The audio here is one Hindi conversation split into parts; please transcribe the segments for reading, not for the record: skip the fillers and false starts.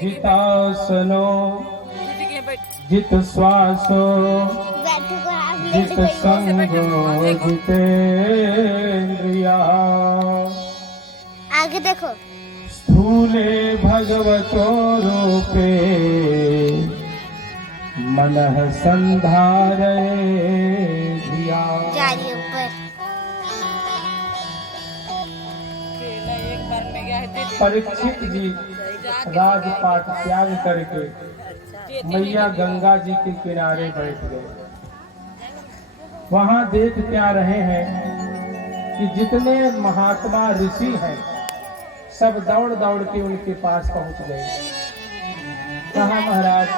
जितासनो जित श्वासो जित संगो जितेन्द्रिया। आगे देखो। स्थूले भगवतो रूपे मनः संधारे धिया। ऊपर परीक्षित जी राजपाट त्याग करके मैया गंगा जी के किनारे बैठ गए। वहां देख क्या रहे हैं कि जितने महात्मा ऋषि हैं सब दौड़ दौड़ के उनके पास पहुंच गए। कहा महाराज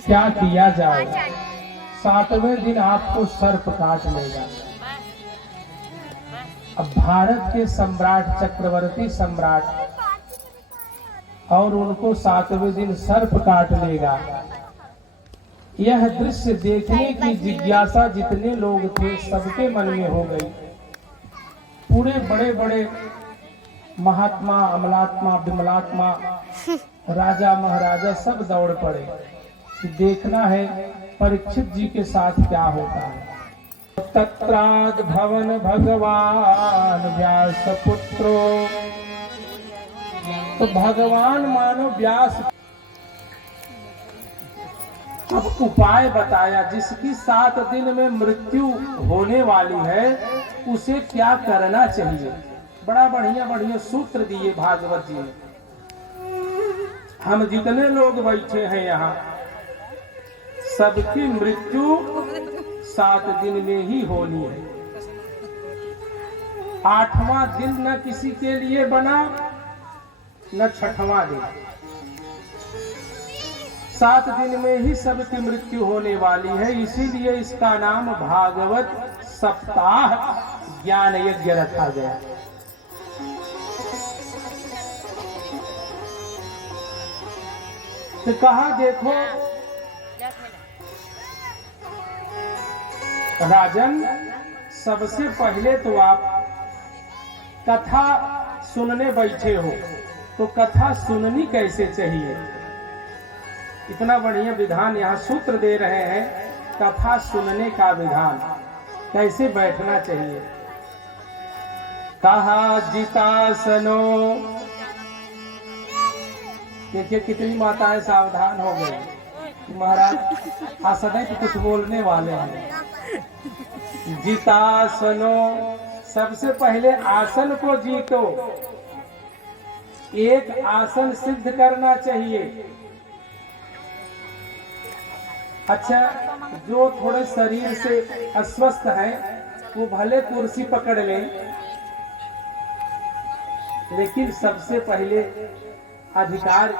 क्या किया जाए, 7वें दिन आपको सर्प काट लेगा। अब भारत के सम्राट चक्रवर्ती सम्राट और उनको 7वें दिन सर्प काट लेगा। यह दृश्य देखने की जिज्ञासा जितने लोग थे सबके मन में हो गई। पूरे बड़े बड़े महात्मा, अमलात्मा, विमलात्मा, राजा महाराजा सब दौड़ पड़े कि देखना है परीक्षित जी के साथ क्या होता है। तत्राद भवन भगवान व्यास पुत्रो। तो भगवान मानो व्यास अब उपाय बताया, जिसकी 7 दिन में मृत्यु होने वाली है उसे क्या करना चाहिए। बड़ा बढ़िया बढ़िया सूत्र दिए भागवत जी ने। हम जितने लोग बैठे हैं यहाँ सबकी मृत्यु 7 दिन में ही होनी है। 8वां दिन न किसी के लिए बना न 6वां दिन। 7 दिन में ही सबकी मृत्यु होने वाली है। इसीलिए इसका नाम भागवत सप्ताह ज्ञान यज्ञ रखा गया। तो कहा देखो राजन, सबसे पहले तो आप कथा सुनने बैठे हो तो कथा सुननी कैसे चाहिए। इतना बढ़िया विधान यहाँ सूत्र दे रहे हैं, कथा सुनने का विधान कैसे बैठना चाहिए। कहा जितासनो। देखिए कितनी माताएं सावधान हो गई। महाराज आसने तो कुछ बोलने वाले हैं। जितासनो, सबसे पहले आसन को जीतो। एक आसन सिद्ध करना चाहिए। अच्छा, जो थोड़े शरीर से अस्वस्थ हैं वो भले कुर्सी पकड़ लें, लेकिन सबसे पहले अधिकार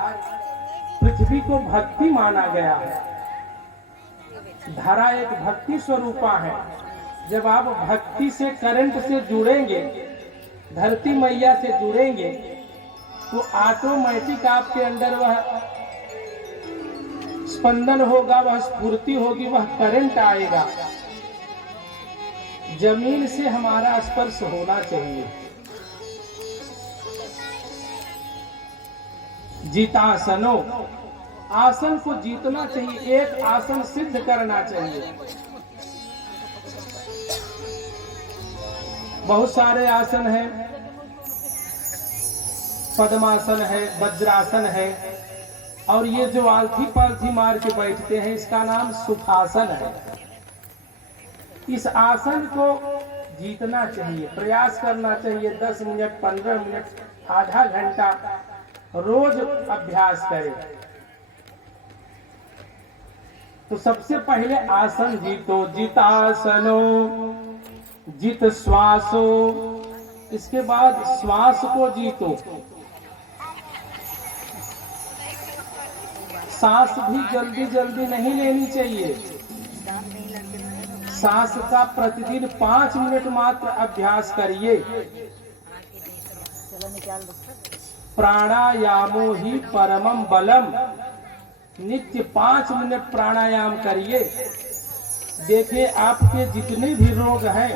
पृथ्वी को भक्ति माना गया है। धरा एक भक्ति स्वरूपा है। जब आप भक्ति से, करंट से जुड़ेंगे, धरती मैया से जुड़ेंगे, तो ऑटोमेटिक आपके अंदर वह स्पंदन होगा, वह स्फूर्ति होगी, वह करंट आएगा। जमीन से हमारा स्पर्श होना चाहिए। जितासनो, आसन को जीतना चाहिए, एक आसन सिद्ध करना चाहिए। बहुत सारे आसन हैं, पद्मासन है, वज्रासन है, और ये जो आलथी पालथी मार के बैठते हैं इसका नाम सुखासन है। इस आसन को जीतना चाहिए, प्रयास करना चाहिए। 10 मिनट, 15 मिनट, आधा घंटा रोज अभ्यास करें। तो सबसे पहले आसन जीतो, जितासनो, जित श्वासो, इसके बाद श्वास को जीतो। सांस भी जल्दी जल्दी नहीं लेनी चाहिए। सांस का प्रतिदिन 5 मिनट मात्र अभ्यास करिए। प्राणायामो ही परमम बलम, नित्य 5 मिनट प्राणायाम करिए। देखिए आपके जितने भी रोग हैं,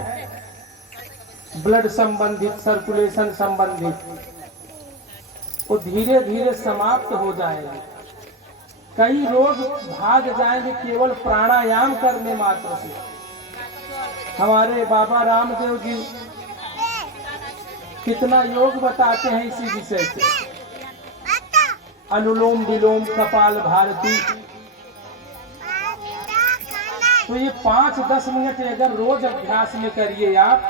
ब्लड संबंधित, सर्कुलेशन संबंधित, वो धीरे धीरे समाप्त हो जाएंगे। कई रोग भाग जाएंगे केवल प्राणायाम करने मात्र से। हमारे बाबा रामदेव जी कितना योग बताते हैं इसी विषय से। अनुलोम विलोम, कपाल भारती, तो ये 5-10 मिनट अगर रोज अभ्यास में करिए आप,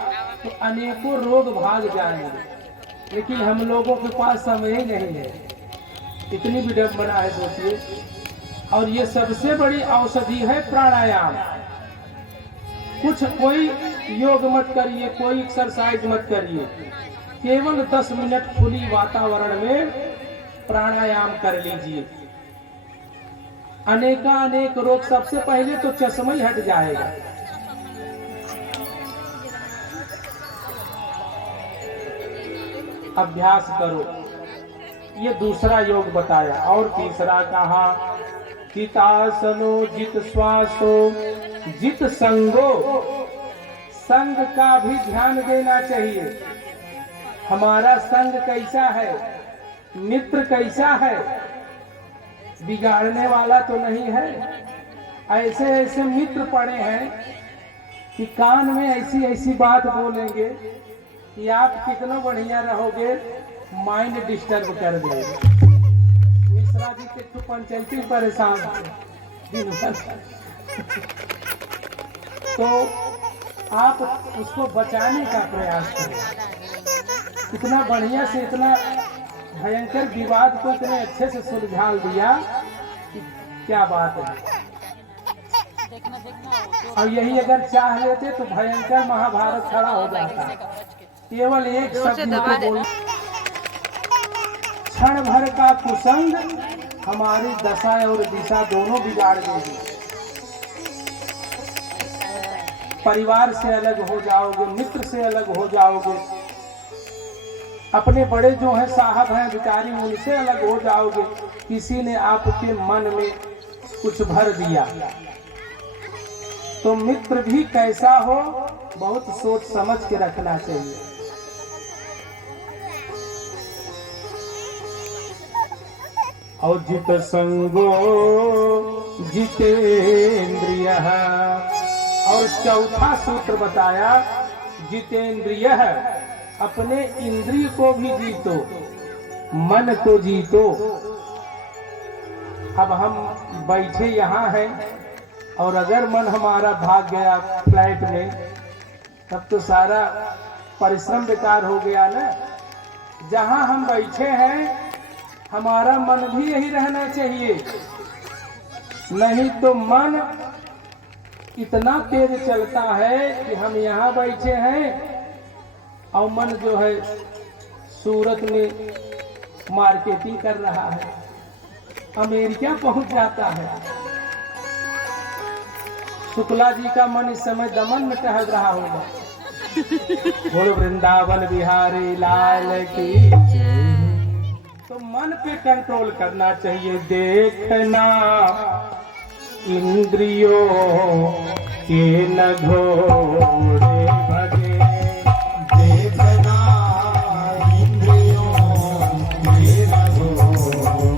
तो अनेकों रोग भाग जाएंगे। लेकिन हम लोगों के पास समय ही नहीं है, इतनी विडंबना है सोचिए। और ये सबसे बड़ी औषधि है प्राणायाम। कोई योग मत करिए, कोई एक्सरसाइज मत करिए, केवल 10 मिनट खुली वातावरण में प्राणायाम कर लीजिए। अनेक रोग, सबसे पहले तो चश्मा ही हट जाएगा। अभ्यास करो। ये दूसरा योग बताया। और तीसरा कहा, जितासनो, जित श्वासो, जित संगो, संग का भी ध्यान देना चाहिए। हमारा संग कैसा है, मित्र कैसा है, बिगाड़ने वाला तो नहीं है। ऐसे ऐसे मित्र पड़े हैं कि कान में ऐसी ऐसी बात बोलेंगे कि आप कितना बढ़िया रहोगे, माइंड डिस्टर्ब कर देंगे। मिश्रा जी के तो पंचायती परेशान दिन भर। तो आप उसको बचाने का प्रयास करें। इतना बढ़िया से, इतना भयंकर विवाद को इतने अच्छे से सुलझा दिया कि क्या बात है। और यही अगर चाह लेते तो भयंकर महाभारत खड़ा हो जाता। केवल एक शब्द बोल, क्षण भर का कुसंग हमारी दशा और दिशा दोनों बिगाड़ देगी। परिवार से अलग हो जाओगे, मित्र से अलग हो जाओगे, अपने बड़े जो हैं साहब हैं भिखारी, उनसे अलग हो जाओगे। किसी ने आपके मन में कुछ भर दिया तो मित्र भी कैसा हो बहुत सोच समझ के रखना चाहिए। और जित संगो जितेंद्रियः, और चौथा सूत्र बताया जितेंद्रियः, अपने इंद्रिय को भी जीतो, मन को जीतो। अब हम बैठे यहाँ हैं और अगर मन हमारा भाग गया फ्लाइट में, तब तो सारा परिश्रम बेकार हो गया ना। जहाँ हम बैठे हैं हमारा मन भी यही रहना चाहिए, नहीं तो मन इतना तेज चलता है कि हम यहाँ बैठे हैं और मन जो है सूरत में मार्केटिंग कर रहा है, अमेरिका पहुंच जाता है। शुक्ला जी का मन इस समय दमन में टहल रहा होगा। बोलो वृंदावन बिहारी लाल की। तो मन पे कंट्रोल करना चाहिए। देखना इंद्रियों के न घोड़े भगे, देखना इंद्रियों के न घोड़े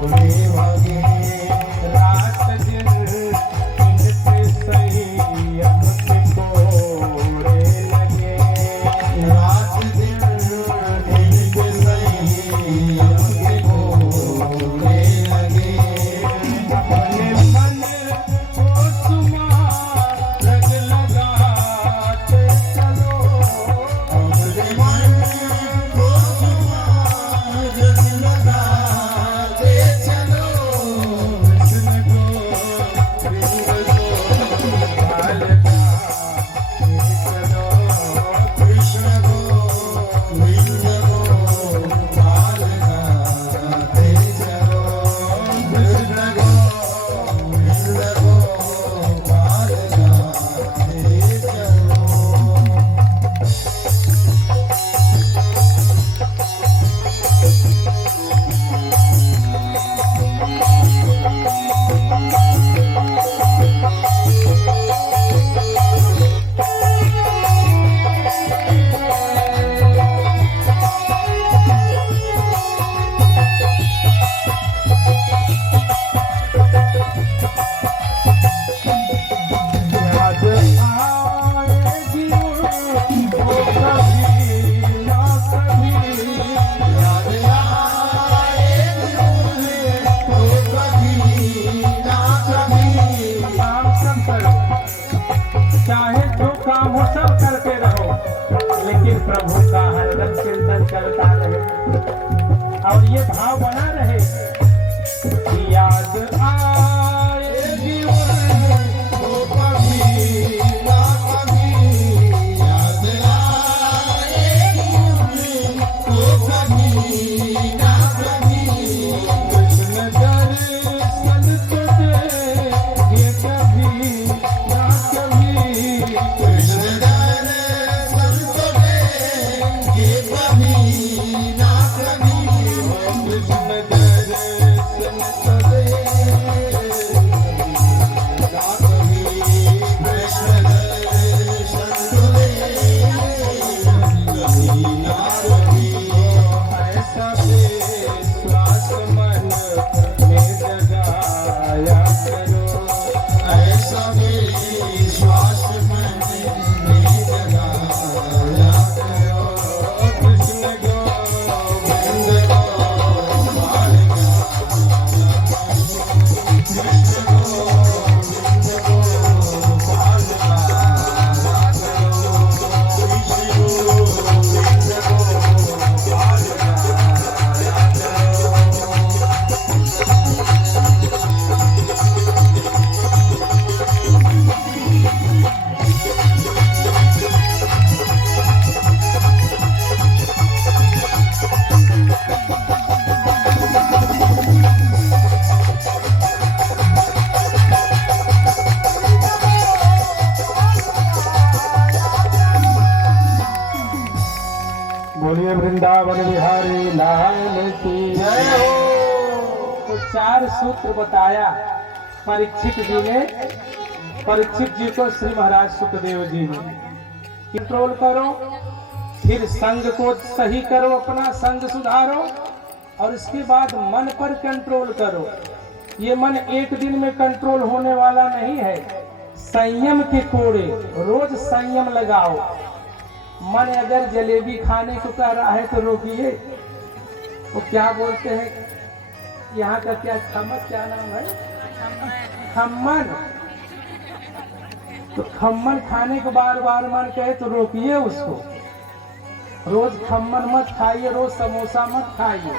और ये भाव बना रहे। याद आएगी उनको कभी ना कभी, याद आएगी उनको कभी ना कभी, कृष्ण दर्शन तो देंगे कभी ना कभी, कृष्ण दर्शन तो देंगे कभी ना कभी, कृष्ण दर्शन तो देंगे ना कभी, कृष्ण दर्शन तो देंगे कभी ना कभी। ऐसा विश्वास मन में जगाया करो, ऐसा विश्वास मन में जगाया करो, कृष्ण गोविंद गोपाल कृष्ण गोविंद गोपाल गाया करो, कृष्ण गोविंद गोपाल गाया करो। बोलिए वृंदावन बिहारी लाल की जय हो। तो 4 सूत्र बताया परीक्षित जी ने, परीक्षित जी को श्री महाराज सुखदेव जी ने। कंट्रोल करो, फिर संग को सही करो, अपना संग सुधारो, और इसके बाद मन पर कंट्रोल करो। ये मन एक दिन में कंट्रोल होने वाला नहीं है। संयम के कोड़े रोज संयम लगाओ। मन अगर जलेबी खाने को कह रहा है तो रोकिए। वो क्या बोलते हैं यहाँ का, क्या खमन, क्या नाम है, खम्मन। तो खम्मन खाने को बार बार मन कहे तो रोकिए उसको। रोज खम्मन मत खाइए, रोज समोसा मत खाइए।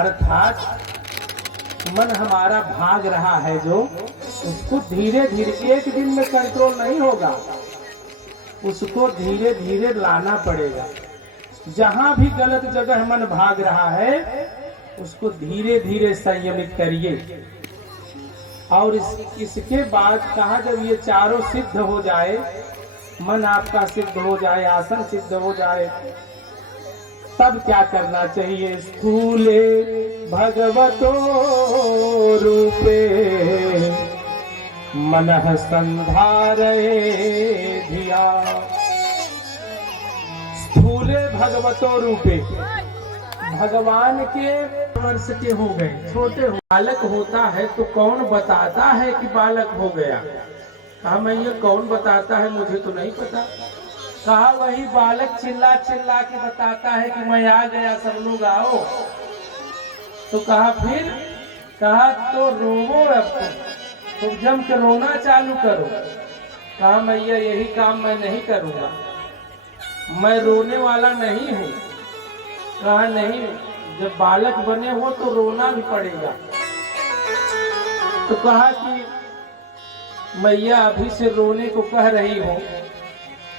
अर्थात मन हमारा भाग रहा है जो, उसको धीरे धीरे, एक दिन में कंट्रोल नहीं होगा, उसको धीरे धीरे लाना पड़ेगा। जहां भी गलत जगह मन भाग रहा है उसको धीरे धीरे संयमित करिए। और इसके बाद कहा, जब ये चारों सिद्ध हो जाए, मन आपका सिद्ध हो जाए, आसन सिद्ध हो जाए, तब क्या करना चाहिए। स्थूले भगवतो रूपे मनः संधारये धिया। स्थूले भगवतो रूपे, भगवान के वर्ष के हो गए, छोटे बालक होता है तो कौन बताता है कि बालक हो गया। कहा मैं, ये कौन बताता है, मुझे तो नहीं पता। कहा वही बालक चिल्ला चिल्ला के बताता है कि मैं आ गया, सब लोग आओ। तो कहा फिर, कहा तो रोवो, अब तो जम के रोना चालू करो। कहा मैया यही काम मैं नहीं करूंगा, मैं रोने वाला नहीं हूँ। कहा नहीं, जब बालक बने हो तो रोना भी पड़ेगा। तो कहा कि मैया अभी से रोने को कह रही हो,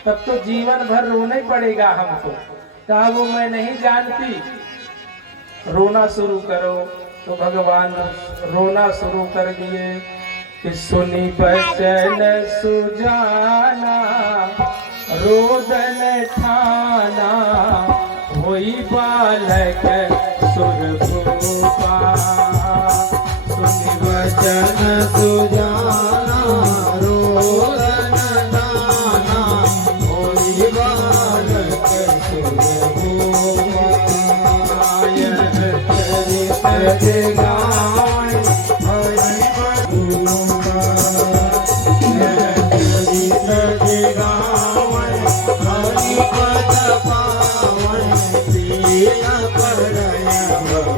तब तो जीवन भर रोना ही पड़ेगा हमको। कहा वो मैं नहीं जानती, रोना शुरू करो। तो भगवान रोना शुरू कर दिए कि सुनी बचन सुजाना, रोदन ठाना, होई बालक सुरभूपा। सुनी बचन सुजाना, रोदन ठाना, होई बालक सुरभूपा। चरित गाय हरि बधूपा, चरित गाय हरि पद पावन, प्रिय परय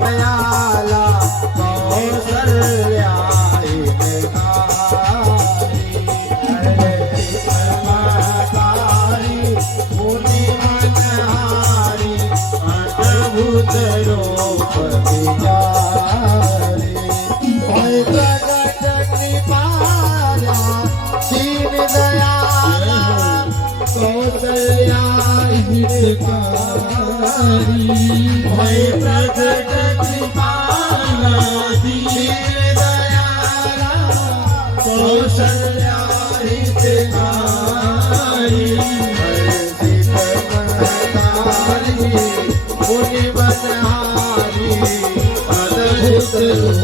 दयाला कौसल्या हितकारी। मुनि मन पतियारे भय प्रगट कृपाला दीन दयाला कौशल्या हितकारी भय प्रगट कृपाला दीन दयाला कौशल्या हितकारी मुनि बनहारी अद्भुत रूप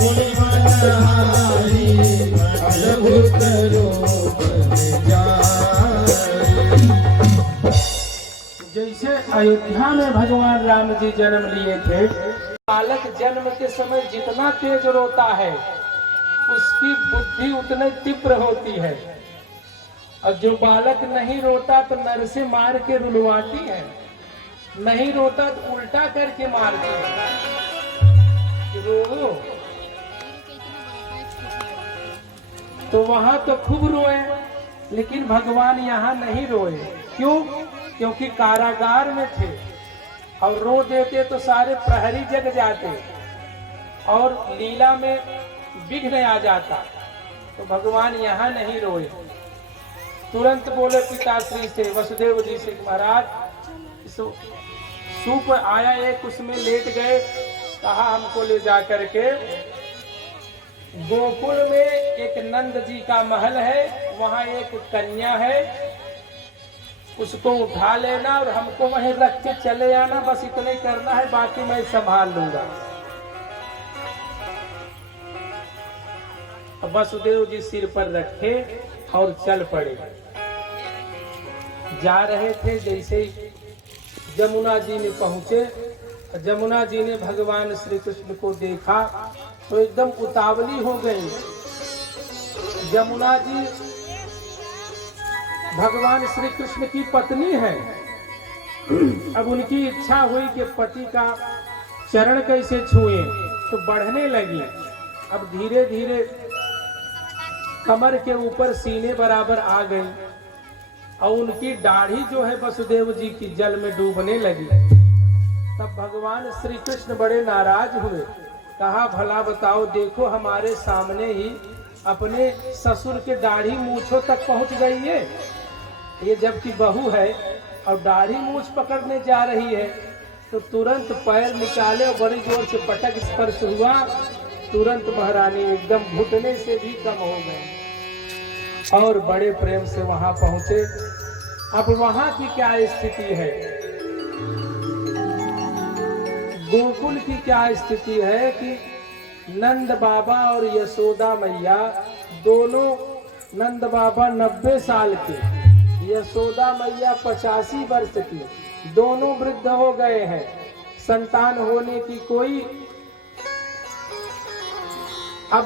मुनि बनहारी अद्भुत रूप जैसे अयोध्या में भगवान राम जी जन्म लिए थे, बालक जन्म के समय जितना तेज रोता है उसकी बुद्धि उतनी तीव्र होती है, और जो बालक नहीं रोता तो नर से मार के रुलवाती है, नहीं रोता तो उल्टा करके मारती है कि रो। तो वहां तो खूब रोए, लेकिन भगवान यहाँ नहीं रोए। क्यों? क्योंकि कारागार में थे, और रो देते तो सारे प्रहरी जग जाते और लीला में विघ्न आ जाता। तो भगवान यहाँ नहीं रोए, तुरंत बोले पिताश्री से, वसुदेव जी से, महाराज सूप आया एक, उसमें लेट गए, कहा हमको ले जा करके गोकुल में एक नंद जी का महल है, वहाँ एक कन्या है, उसको उठा लेना और हमको वहीं रख के चले आना, बस इतना ही करना है, बाकी मैं संभाल लूंगा। वसुदेव जी सिर पर रखे और चल पड़े। जा रहे थे, जैसे जमुना जी में पहुंचे, जमुना जी ने भगवान श्री कृष्ण को देखा तो एकदम उतावली हो गई। जमुना जी भगवान श्री कृष्ण की पत्नी है। अब उनकी इच्छा हुई कि पति का चरण कैसे छुए, तो बढ़ने लगी। अब धीरे धीरे कमर के ऊपर सीने बराबर आ गई, और उनकी दाढ़ी जो है वसुदेव जी की जल में डूबने लगी। तब भगवान श्री कृष्ण बड़े नाराज हुए, कहा भला बताओ, देखो हमारे सामने ही अपने ससुर के दाढ़ी मूछों तक पहुंच गई है, ये जबकि बहू है और दाढ़ी मूछ पकड़ने जा रही है। तो तुरंत पैर निकाले और बड़ी जोर से पटक स्पर्श हुआ, तुरंत महारानी एकदम घुटने से भी कम हो गए और बड़े प्रेम से वहां पहुंचे। अब वहां की क्या स्थिति है, गोकुल की क्या स्थिति है कि नंद बाबा और यशोदा मैया दोनों, नंद बाबा 90 साल के, यशोदा मैया 85 वर्ष की, दोनों वृद्ध हो गए हैं। संतान होने की कोई अब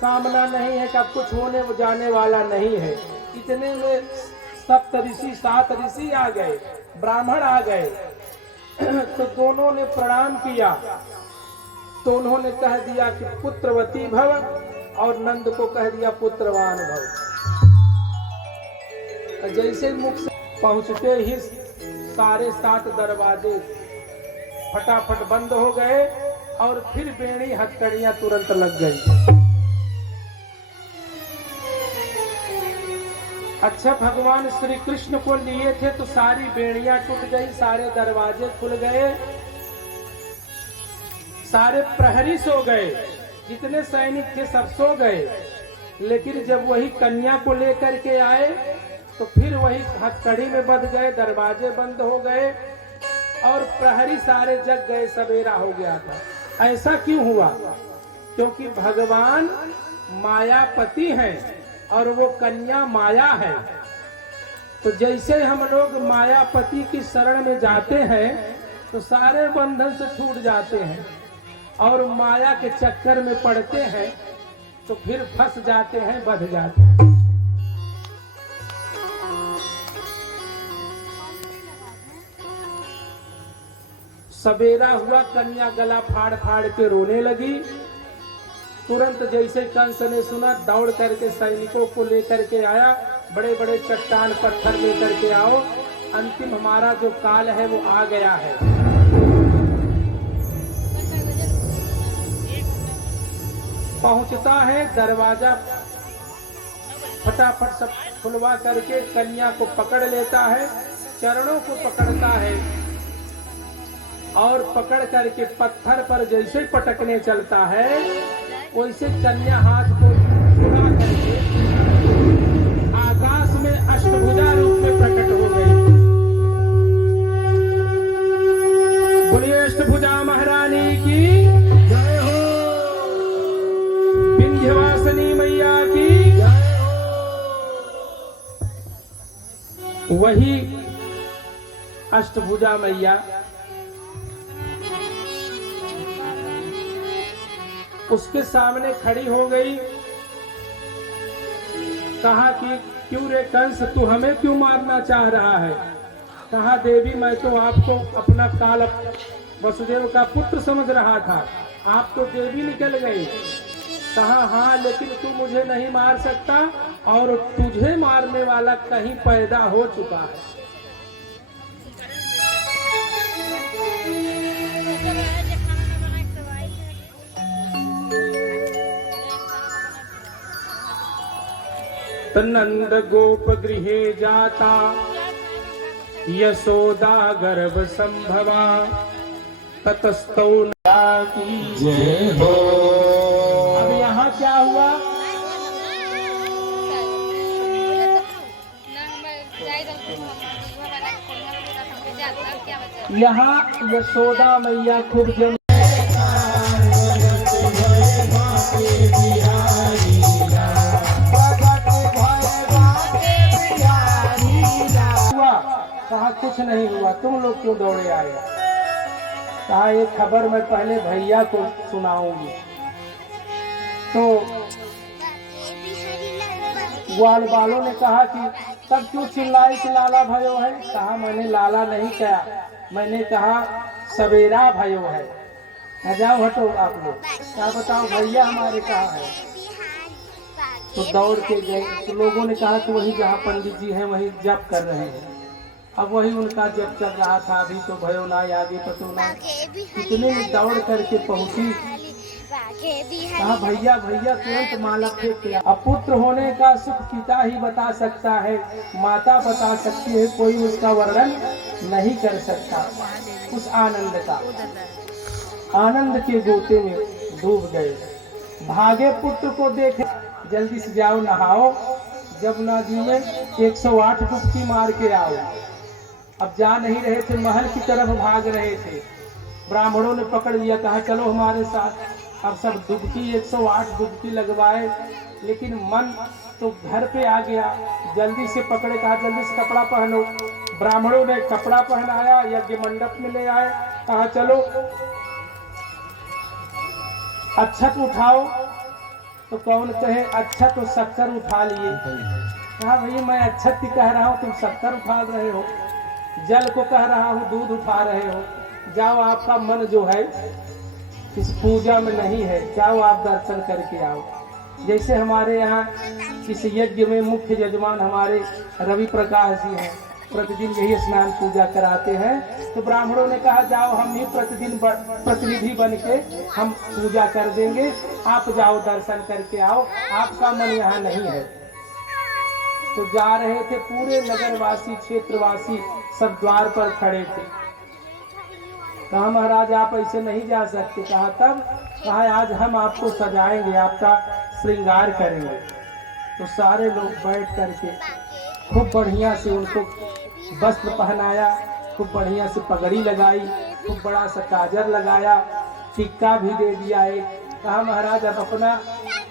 कामना नहीं है कि अब कुछ होने जाने वाला नहीं है। इतने में 7 ऋषि आ गए, ब्राह्मण आ गए। तो दोनों ने प्रणाम किया, तो उन्होंने कह दिया कि पुत्रवती भव, और नंद को कह दिया पुत्रवान भव। जैसे मुख से पहुंचते ही सारे 7 दरवाजे फटाफट बंद हो गए और फिर बेड़ी हथकड़ियां तुरंत लग गई। अच्छा, भगवान श्री कृष्ण को लिए थे तो सारी बेड़ियां टूट गई, सारे दरवाजे खुल गए, सारे प्रहरी सो गए, जितने सैनिक थे सब सो गए। लेकिन जब वही कन्या को लेकर के आए तो फिर वही हथकड़ी में बंध गए, दरवाजे बंद हो गए और प्रहरी सारे जग गए, सवेरा हो गया था। ऐसा क्यों हुआ? क्योंकि भगवान मायापति हैं और वो कन्या माया है। तो जैसे हम लोग मायापति की शरण में जाते हैं तो सारे बंधन से छूट जाते हैं, और माया के चक्कर में पड़ते हैं तो फिर फंस जाते हैं, बंध जाते हैं। सवेरा हुआ, कन्या गला फाड़ फाड़ के रोने लगी। तुरंत जैसे कंस ने सुना, दौड़ करके सैनिकों को लेकर के आया बड़े बड़े चट्टान पत्थर लेकर के आओ, अंतिम हमारा जो काल है वो आ गया है। पहुंचता है, दरवाजा फटाफट सब खुलवा करके कन्या को पकड़ लेता है, चरणों को पकड़ता है और पकड़ करके पत्थर पर जैसे पटकने चलता है वैसे कन्या हाथ को उड़ा करके आकाश में अष्टभुजा रूप में प्रकट हो गई। बोलिए अष्टभुजा महारानी की जय हो, विंध्यवासिनी मैया की जय हो। वही अष्टभुजा मैया उसके सामने खड़ी हो गई। कहा कि क्यों रे कंस, तू हमें क्यों मारना चाह रहा है? कहा देवी, मैं तो आपको अपना काल वसुदेव का पुत्र समझ रहा था, आप तो देवी निकल गई। कहा हाँ, लेकिन तू मुझे नहीं मार सकता और तुझे मारने वाला कहीं पैदा हो चुका है। नंद गोप गृहे जाता यशोदा गर्भ संभवा ततस्तौ की जय हो। अब यहाँ क्या हुआ? यहाँ यशोदा मैया खूब जम कहा कुछ नहीं हुआ, तुम लोग क्यों दौड़े आए? कहा एक खबर मैं पहले भैया को सुनाऊंगी। तो ग्वाल वालों ने कहा कि तब क्यों चिल्लाई कि लाला भयो है? कहा मैंने लाला नहीं कहा, मैंने कहा सवेरा भयो है। न जाओ हटो आप लोग। क्या बताओ भैया हमारे कहाँ है? तो दौड़ के गए तो लोगों ने कहा कि वही जहाँ पंडित जी हैं वही जप कर रहे हैं। अब वही उनका जब चल रहा था, अभी तो भयो ना यादी पतो ना, कितने दौड़ करके पहुंची। कहा भैया भैया, तुरंत माला फेंक दिया। अब पुत्र होने का सुख पिता ही बता सकता है, माता बता सकती है, कोई उसका वर्णन नहीं कर सकता। उस आनंद का, आनंद के गोते में डूब गए। भागे पुत्र को देखे, जल्दी से जाओ नहाओ, जमुना जी में 108 डुबकी मार के आओ। अब जा नहीं रहे थे, महल की तरफ भाग रहे थे। ब्राह्मणों ने पकड़ लिया, कहा चलो हमारे साथ। अब सब डुबकी 108 डुबकी लगवाए, लेकिन मन तो घर पे आ गया। जल्दी से पकड़े, कहा जल्दी से कपड़ा पहनो। ब्राह्मणों ने कपड़ा पहनाया, यज्ञ मंडप में ले आए, कहा चलो अच्छत उठाओ। तो कौन कहे अच्छत, तो शक्कर उठा लिए। कहा भैया मैं अच्छत ही कह रहा हूँ, तुम शक्कर उठा रहे हो। जल को कह रहा हूँ, दूध उठा रहे हो। जाओ, आपका मन जो है इस पूजा में नहीं है, जाओ आप दर्शन करके आओ। जैसे हमारे यहाँ इस यज्ञ में मुख्य यजमान हमारे रवि प्रकाश जी हैं, प्रतिदिन यही स्नान पूजा कराते हैं। तो ब्राह्मणों ने कहा जाओ, हम ही प्रतिदिन प्रतिनिधि बन के हम पूजा कर देंगे, आप जाओ दर्शन करके आओ, आपका मन यहाँ नहीं है। तो जा रहे थे, पूरे नगरवासी क्षेत्रवासी सब द्वार पर खड़े थे। कहा महाराज आप ऐसे नहीं जा सकते। कहा तब? कहा आज हम आपको सजाएंगे, आपका श्रृंगार करेंगे। तो सारे लोग बैठ करके खूब बढ़िया से उनको वस्त्र पहनाया, खूब बढ़िया से पगड़ी लगाई, खूब बड़ा सा काजर लगाया, टिक्का भी दे दिया एक। कहा महाराज अब अपना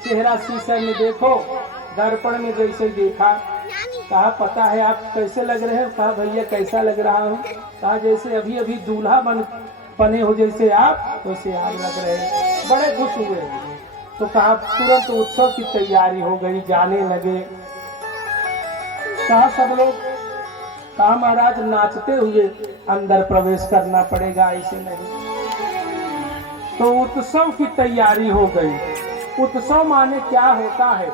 चेहरा शीशे में देखो, दर्पण में जैसे देखा। कहा पता है आप कैसे लग रहे हो? कहा भैया कैसा लग रहा हूँ? कहा जैसे अभी अभी दूल्हा बने हो, जैसे आप वैसे आज लग रहे हैं। बड़े खुश हुए। तो कहा तुरंत उत्सव की तैयारी हो गई, जाने लगे। कहा सब लोग, कहा महाराज नाचते हुए अंदर प्रवेश करना पड़ेगा, ऐसे नहीं। तो उत्सव की तैयारी हो गई। उत्सव माने क्या होता है?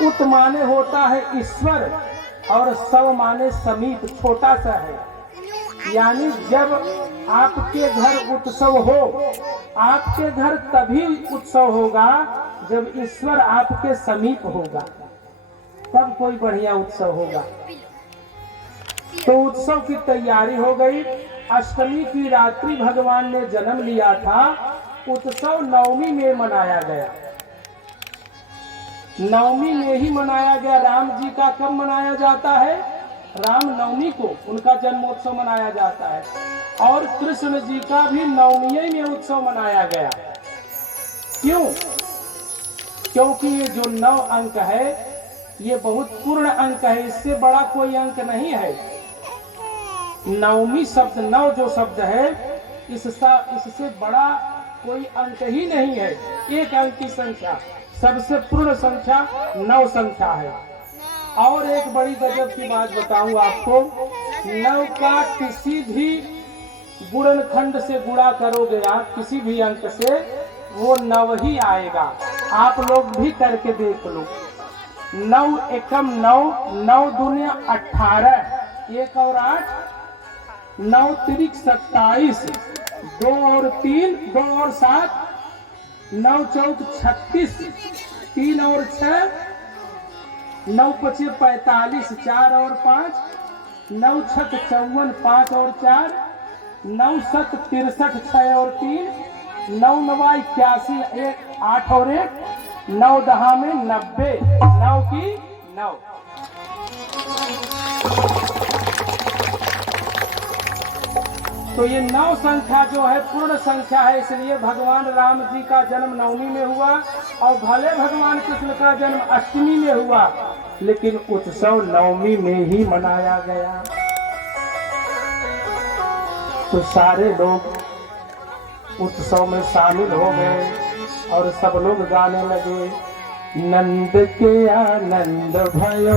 उत माने होता है ईश्वर और सव माने समीप, छोटा सा है। यानी जब आपके घर उत्सव हो, आपके घर तभी उत्सव होगा जब ईश्वर आपके समीप होगा, तब कोई बढ़िया उत्सव होगा। तो उत्सव की तैयारी हो गई। अष्टमी की रात्रि भगवान ने जन्म लिया था। उत्सव नवमी में मनाया गया, नवमी में ही मनाया गया। राम जी का कब मनाया जाता है? राम नवमी को उनका जन्मोत्सव मनाया जाता है। और कृष्ण जी का भी नवमी में उत्सव मनाया गया। क्यों? क्योंकि ये जो 9 अंक है ये बहुत पूर्ण अंक है, इससे बड़ा कोई अंक नहीं है। नवमी शब्द, 9 जो शब्द है, इससे बड़ा कोई अंक ही नहीं है। एक अंक की संख्या, सबसे पूर्ण संख्या 9 संख्या है। और एक बड़ी गजब की बात बताऊं आपको, 9 का किसी भी गुणनखंड से गुणा करोगे आप, किसी भी अंक से, वो 9 ही आएगा। आप लोग भी करके देख लो। 9 एकम 9, 9 दूने 18, 1 और 8, 9 तिरिक 27, 2 और 3, 2 और 7, 9 चौक 36, 3 और 6, 9 पचे 45, 4 और 5, 9 छक 54, 5 और 4, 9 सत 63, 6 और 3, 9 नवा 81, 8 और 1, 9 दहा में 90, 9 की 9। तो ये 9 संख्या जो है पूर्ण संख्या है, इसलिए भगवान राम जी का जन्म नवमी में हुआ और भले भगवान कृष्ण का जन्म अष्टमी में हुआ, लेकिन उत्सव नवमी में ही मनाया गया। तो सारे लोग उत्सव में शामिल हो गए और सब लोग गाने लगे, नंद के आनंद भयो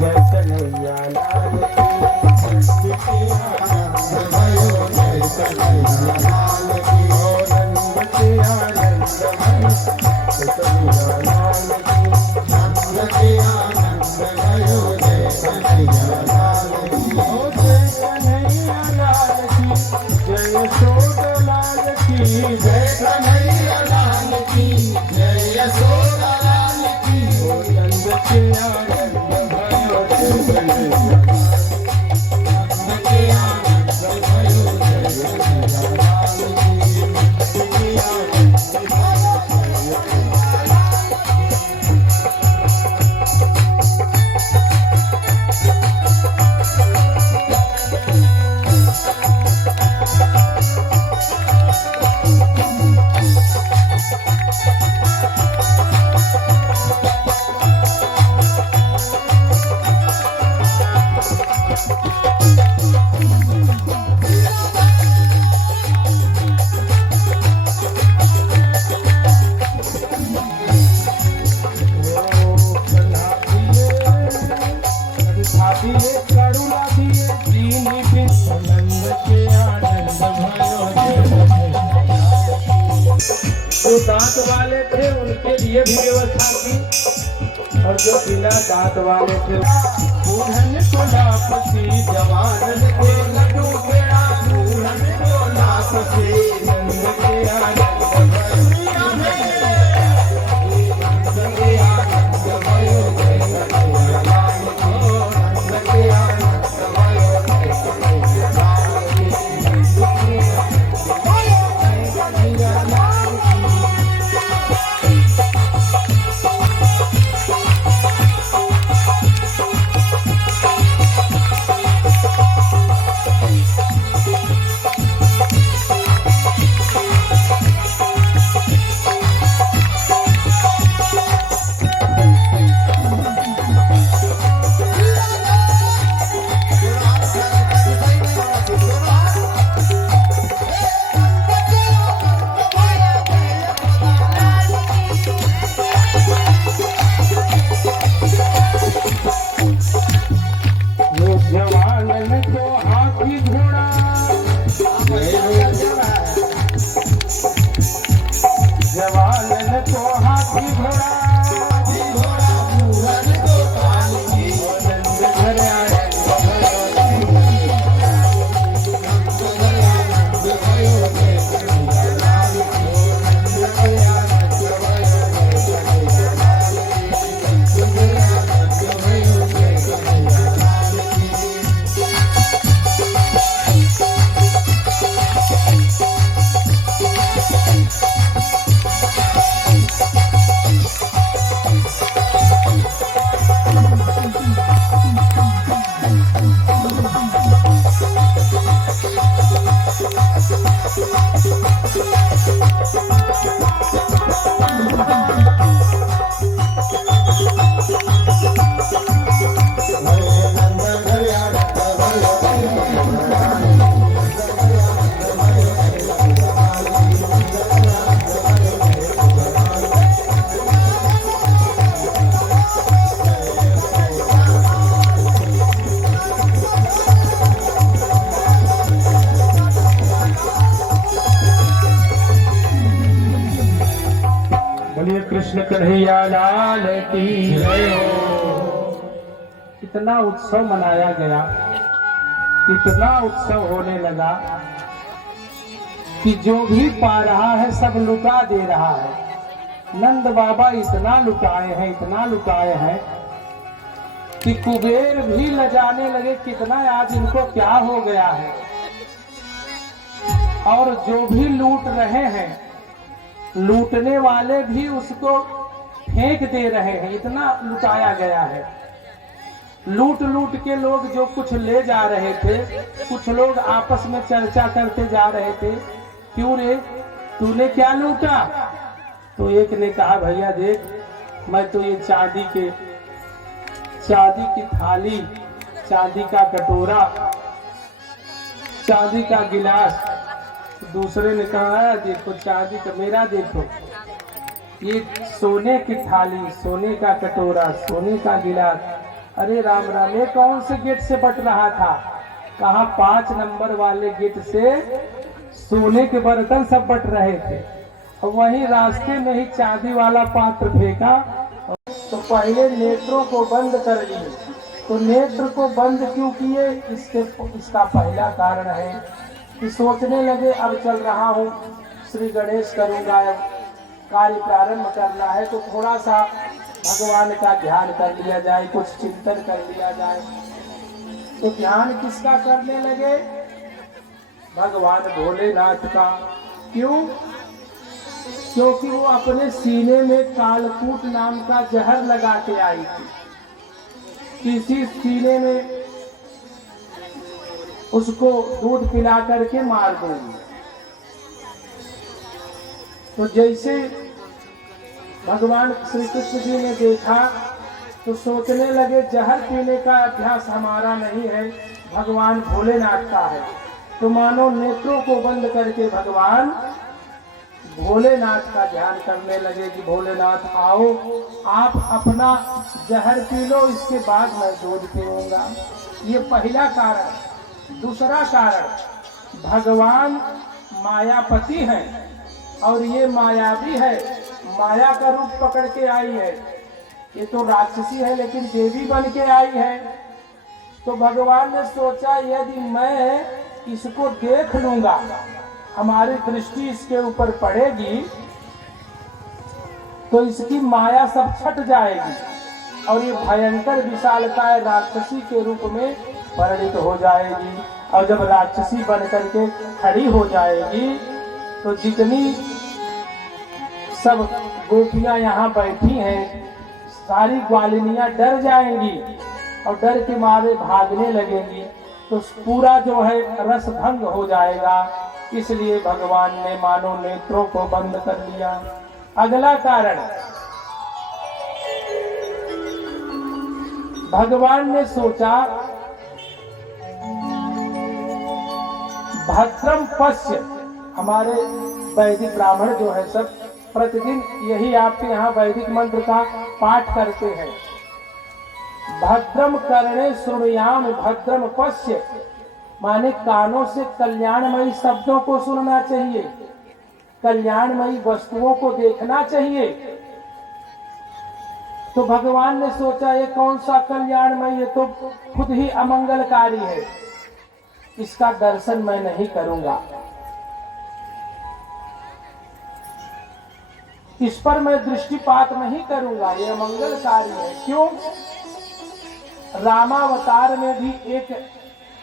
जय कन्हैया लाल की, नंद के आनंद भयो जय कन्हैया लाल की, नंद के आनंद भयो जय कन्हैया लाल की, नंद के आनंद भयो जय कन्हैया लाल की, जय कन्हैया लाल की, जय यशोदा लाल की, जय कन्हैया लाल की, जय यशोदा लाल की, नंद के आनंद भयो जय कन्हैया, नंद के आनंद भयो जय कन्हैया लाल की, नंद के आनंद जो दांत वाले थे उनके लिए भी व्यवस्था की, और जो बिना दांत वाले थे, बूढ़न को लापसी जवान को लड्डू बेड़ा, बूढ़न को लापसी, नंद के आनंद भयो, नंद के आनंद भयो जय कन्हैया लाल की, नंद के आनंद भयो जय कन्हैया लाल की, नंद के आनंद कन्हैया लाल की। कृष्ण कन्हैया लाल की जय हो। इतना उत्सव मनाया गया, इतना उत्सव होने लगा कि जो भी पा रहा है सब लुटा दे रहा है। नंद बाबा इतना लुटाए हैं, इतना लुटाए हैं कि कुबेर भी लजाने लगे, कितना आज इनको क्या हो गया है। और जो भी लूट रहे हैं, लूटने वाले भी उसको फेंक दे रहे हैं, इतना लुटाया गया है। लूट लूट के लोग जो कुछ ले जा रहे थे, कुछ लोग आपस में चर्चा करते जा रहे थे, क्यों रे तूने क्या लूटा? तो एक ने कहा भैया देख, मैं तो ये चांदी की थाली, चांदी का कटोरा, चांदी का गिलास। दूसरे ने कहा देखो चांदी का, मेरा देखो ये सोने की थाली, सोने का कटोरा, सोने का गिलास। अरे राम राम, ये कौन से गेट से बट रहा था? कहा 5 नंबर वाले गेट से सोने के बर्तन सब बट रहे थे, और वहीं रास्ते में ही चांदी वाला पात्र फेंका। तो पहले नेत्रों को बंद कर लिए। तो नेत्र को बंद क्यों किए? इसका पहला कारण है कि सोचने लगे अब चल रहा हूँ, श्री गणेश करूँगा, कार्य प्रारंभ करना है तो थोड़ा सा भगवान का ध्यान कर लिया जाए, कुछ चिंतन कर लिया जाए। तो ध्यान किसका करने लगे? भगवान भोलेनाथ का। क्यों? क्योंकि वो अपने सीने में कालकूट नाम का जहर लगा के आई थी। किसी सीने में उसको दूध पिला करके मार दूंगी। तो जैसे भगवान श्री कृष्ण जी ने देखा तो सोचने लगे जहर पीने का अभ्यास हमारा नहीं है, भगवान भोलेनाथ का है। तो मानो नेत्रों को बंद करके भगवान भोलेनाथ का ध्यान करने लगे कि भोलेनाथ आओ, आप अपना जहर पी लो, इसके बाद मैं दूध पीऊंगा। ये पहला कारण। दूसरा कारण, भगवान मायापति हैं और ये मायावी है, माया का रूप पकड़ के आई है। ये तो राक्षसी है लेकिन देवी बन के आई है। तो भगवान ने सोचा यदि मैं इसको देख लूंगा, हमारी दृष्टि इसके ऊपर पड़ेगी तो इसकी माया सब छट जाएगी और ये भयंकर विशालकाय राक्षसी के रूप में परिणित हो जाएगी। और जब राक्षसी बन करके खड़ी हो जाएगी तो जितनी सब गोपियां यहाँ बैठी हैं, सारी ग्वालिनियां डर जाएंगी और डर के मारे भागने लगेंगी, तो पूरा जो है रस भंग हो जाएगा। इसलिए भगवान ने मानो नेत्रों को बंद कर लिया। अगला कारण, भगवान ने सोचा भद्रम पश्य। हमारे वैदिक ब्राह्मण जो है सब प्रतिदिन यही आपके यहाँ वैदिक मंत्र का पाठ करते हैं। भद्रम कर्णे शृणुयाम भद्रम पश्य, माने कानों से कल्याणमयी शब्दों को सुनना चाहिए, कल्याणमयी वस्तुओं को देखना चाहिए। तो भगवान ने सोचा ये कौन सा कल्याणमयी, ये तो खुद ही अमंगलकारी है, इसका दर्शन मैं नहीं करूंगा, इस पर मैं दृष्टिपात नहीं करूंगा, ये अमंगलकारी है। क्यों? रामावतार में भी एक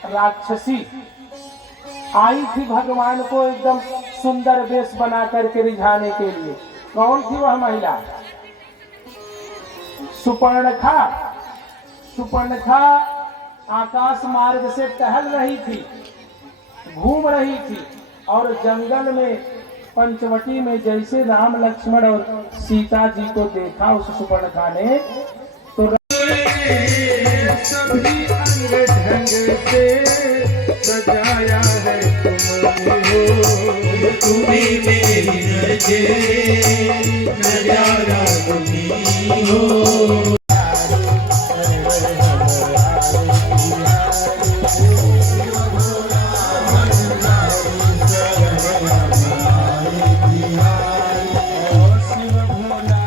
राक्षसी आई थी भगवान को एकदम सुंदर वेश बना करके रिझाने के लिए। कौन थी वह महिला? सुपर्णखा। सुपर्णखा आकाश मार्ग से टहल रही थी, घूम रही थी, और जंगल में पंचवटी में जैसे राम लक्ष्मण और सीता जी को देखा उस सुपर्णखा ने, तो सभी अंग ढंग से सजाया है तुमने हो, तुम्ही मेरी नजारा तुम्ही हो। शिव भोला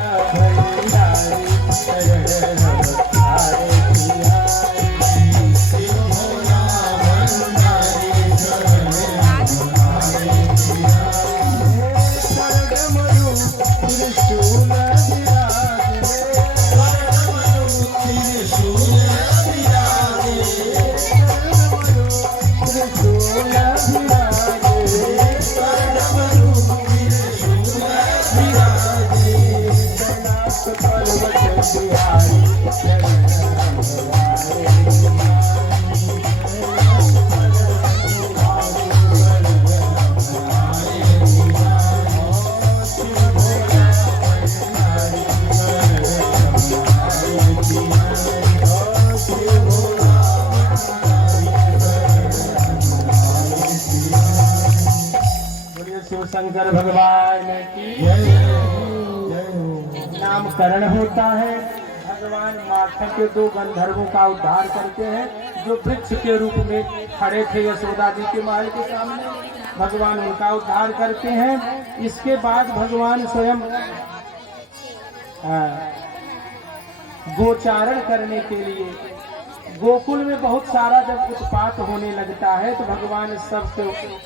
शिव शंकर भगवान की नामकरण होता है। भगवान माखन के दो गंधर्वों का उद्धार करते हैं जो वृक्ष के रूप में खड़े थे यशोदा जी के महल के सामने। भगवान उनका उद्धार करते हैं। इसके बाद भगवान स्वयं गोचारण करने के लिए गोकुल में बहुत सारा जब उत्पात होने लगता है तो भगवान सब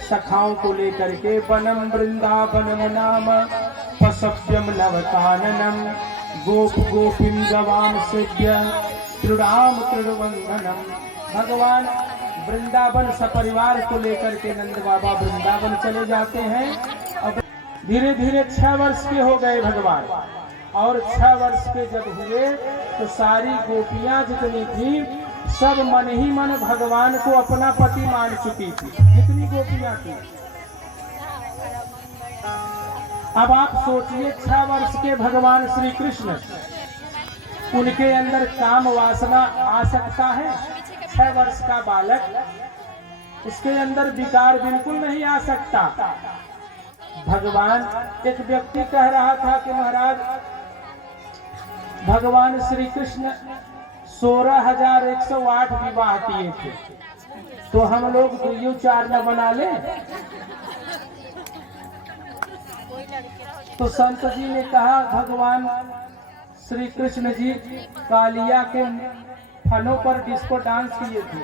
सखाओं को लेकर के वनम वृंदावनम नाम पशव्यम नवकाननम गोप गोपिन गवाम सेव्य त्रिराम त्रिवंदनम। भगवान वृंदावन सपरिवार को लेकर के नंद बाबा वृंदावन चले जाते हैं। अब धीरे धीरे 6 वर्ष के हो गए भगवान, और 6 वर्ष के जब हुए तो सारी गोपियां जितनी थी सब मन ही मन भगवान को अपना पति मान चुकी थी, जितनी गोपियां थी। अब आप सोचिए 6 वर्ष के भगवान श्री कृष्ण, उनके अंदर काम वासना आ सकता है? 6 वर्ष का बालक, उसके अंदर विकार बिल्कुल नहीं आ सकता। भगवान, एक व्यक्ति कह रहा था कि महाराज भगवान श्री कृष्ण 16,108 विवाह किए थे, तो हम लोग 2-4 न बना ले। तो संत जी ने कहा भगवान श्री कृष्ण जी कालिया के फनों पर डिस्को डांस किए थे,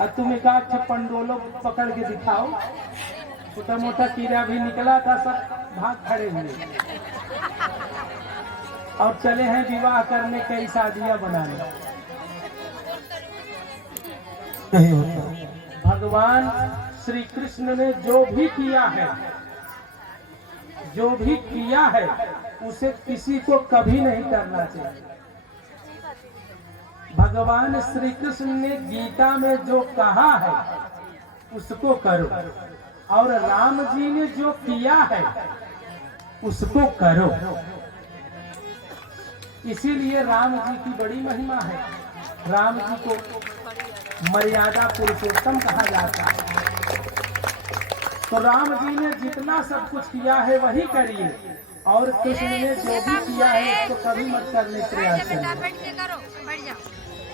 और तुम्हें कहा पंडोलों पकड़ के दिखाओ। छोटा मोटा कीड़ा भी निकला था, सब भाग खड़े हुए और चले हैं विवाह करने, कई शादियां बनाने। नहीं होता। भगवान श्री कृष्ण ने जो भी किया है उसे किसी को कभी नहीं करना चाहिए। भगवान श्री कृष्ण ने गीता में जो कहा है उसको करो, और राम जी ने जो किया है उसको करो। इसीलिए राम जी की बड़ी महिमा है। राम जी को मर्यादा पुरुषोत्तम कहा जाता है। तो राम जी ने जितना सब कुछ किया है वही करिए, और कृष्ण ने जो भी किया है उसको कभी मत करने का प्रयास करिए।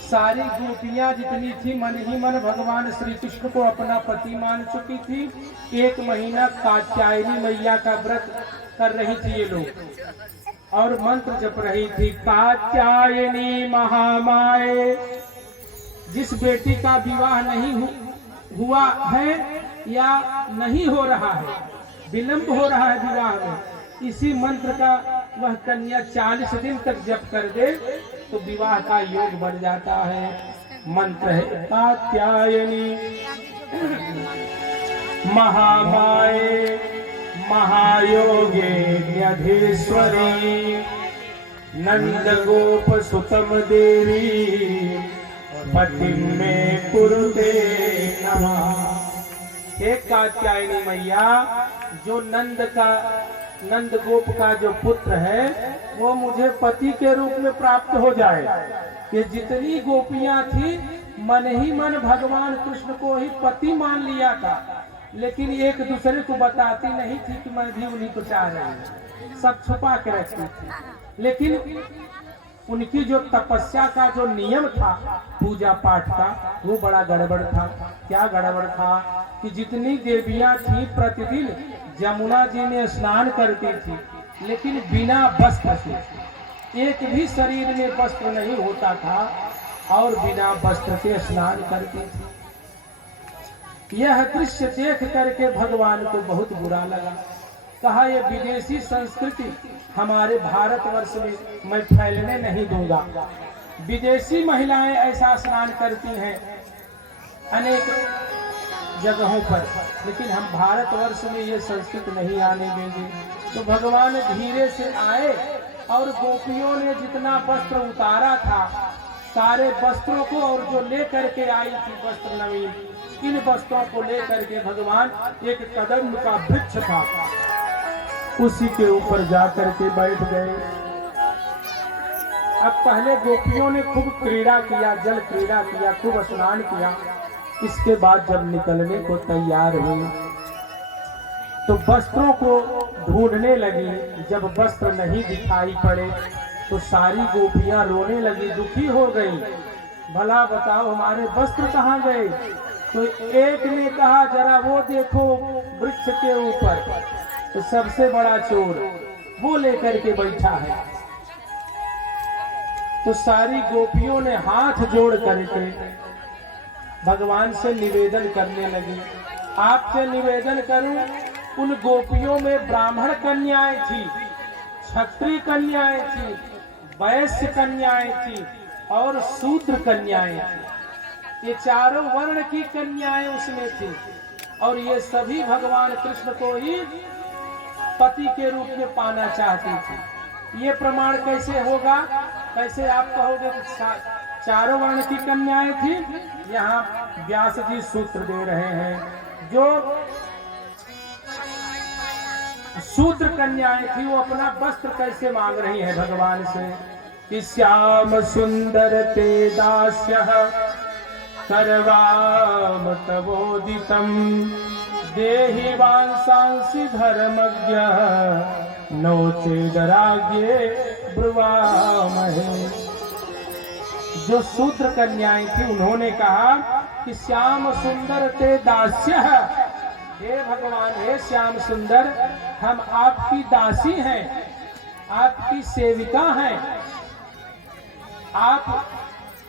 सारी गोपियां जितनी थी मन ही मन भगवान श्री कृष्ण को अपना पति मान चुकी थी। 1 महीना कात्यायनी मैया का व्रत कर रही थी ये लोग, और मंत्र जप रही थी, कात्यायनी महामाए। जिस बेटी का विवाह नहीं हुआ है या नहीं हो रहा है, विलंब हो रहा है विवाह में, इसी मंत्र का वह कन्या 40 दिन तक जप कर दे तो विवाह का योग बन जाता है। मंत्र है कात्यायनी महामाए महायोगे न्यधीश्वरी नंद गोप सुतम देवी पति में कुरुते नमः। एक कात्यायनी मैया, जो नंद गोप का जो पुत्र है वो मुझे पति के रूप में प्राप्त हो जाए। ये जितनी गोपियां थी मन ही मन भगवान कृष्ण को ही पति मान लिया था, लेकिन एक दूसरे को बताती नहीं थी कि मैं भी उन्हीं को चाह रही हूँ, सब छुपा के रखती थी। लेकिन उनकी जो तपस्या का जो नियम था पूजा पाठ का, वो बड़ा गड़बड़ था। क्या गड़बड़ था कि जितनी देवियां थी प्रतिदिन जमुना जी में स्नान करती थी, लेकिन बिना वस्त्र से, एक भी शरीर में वस्त्र नहीं होता था और बिना वस्त्र से स्नान करती थी। यह दृश्य देख करके भगवान को बहुत बुरा लगा। कहा यह विदेशी संस्कृति हमारे भारतवर्ष में मैं फैलने नहीं दूंगा। विदेशी महिलाएं ऐसा स्नान करती हैं अनेक जगहों पर, लेकिन हम भारतवर्ष में ये संस्कृति नहीं आने देंगे। तो भगवान धीरे से आए और गोपियों ने जितना वस्त्र उतारा था सारे वस्त्रों को और जो लेकर के आई थी वस्त्र नवीन, इन वस्त्रों को लेकर के भगवान एक कदम का वृक्ष था उसी के ऊपर जाकर के बैठ गए। अब पहले गोपियों ने खूब क्रीड़ा किया, जल क्रीड़ा किया, खूब स्नान किया। इसके बाद जब निकलने को तैयार हुई तो वस्त्रों को ढूंढने लगी। जब वस्त्र नहीं दिखाई पड़े तो सारी गोपियां रोने लगी, दुखी हो गई। भला बताओ हमारे वस्त्र कहाँ गए? तो एक ने कहा जरा वो देखो वृक्ष के ऊपर, तो सबसे बड़ा चोर वो लेकर के बैठा है। तो सारी गोपियों ने हाथ जोड़ करके भगवान से निवेदन करने लगी, आपसे निवेदन करूं, उन गोपियों में ब्राह्मण कन्याएं थी, क्षत्रिय कन्याएं थी, वैश्य कन्याएं थी और शूद्र कन्याएं थी। ये चारों वर्ण की कन्याएं उसमें थी और ये सभी भगवान कृष्ण को ही पति के रूप में पाना चाहती थी। ये प्रमाण कैसे होगा? कैसे आप कहोगे कि चारों वर्ण की कन्याएं थी? यहाँ व्यास जी सूत्र दे रहे हैं। जो शूद्र कन्याएं थी वो अपना वस्त्र कैसे मांग रही है भगवान से कि श्याम सुंदर ते दास्यः सर्वाम तवोदितम देहि वांसांसि धर्मज्ञः नो चेदराज्ञे ब्रुवामहे। जो शूद्र कन्याएं थी उन्होंने कहा कि श्याम सुंदर ते दास्यः, हे भगवान, हे श्याम सुंदर, हम आपकी दासी हैं, आपकी सेविका हैं, आप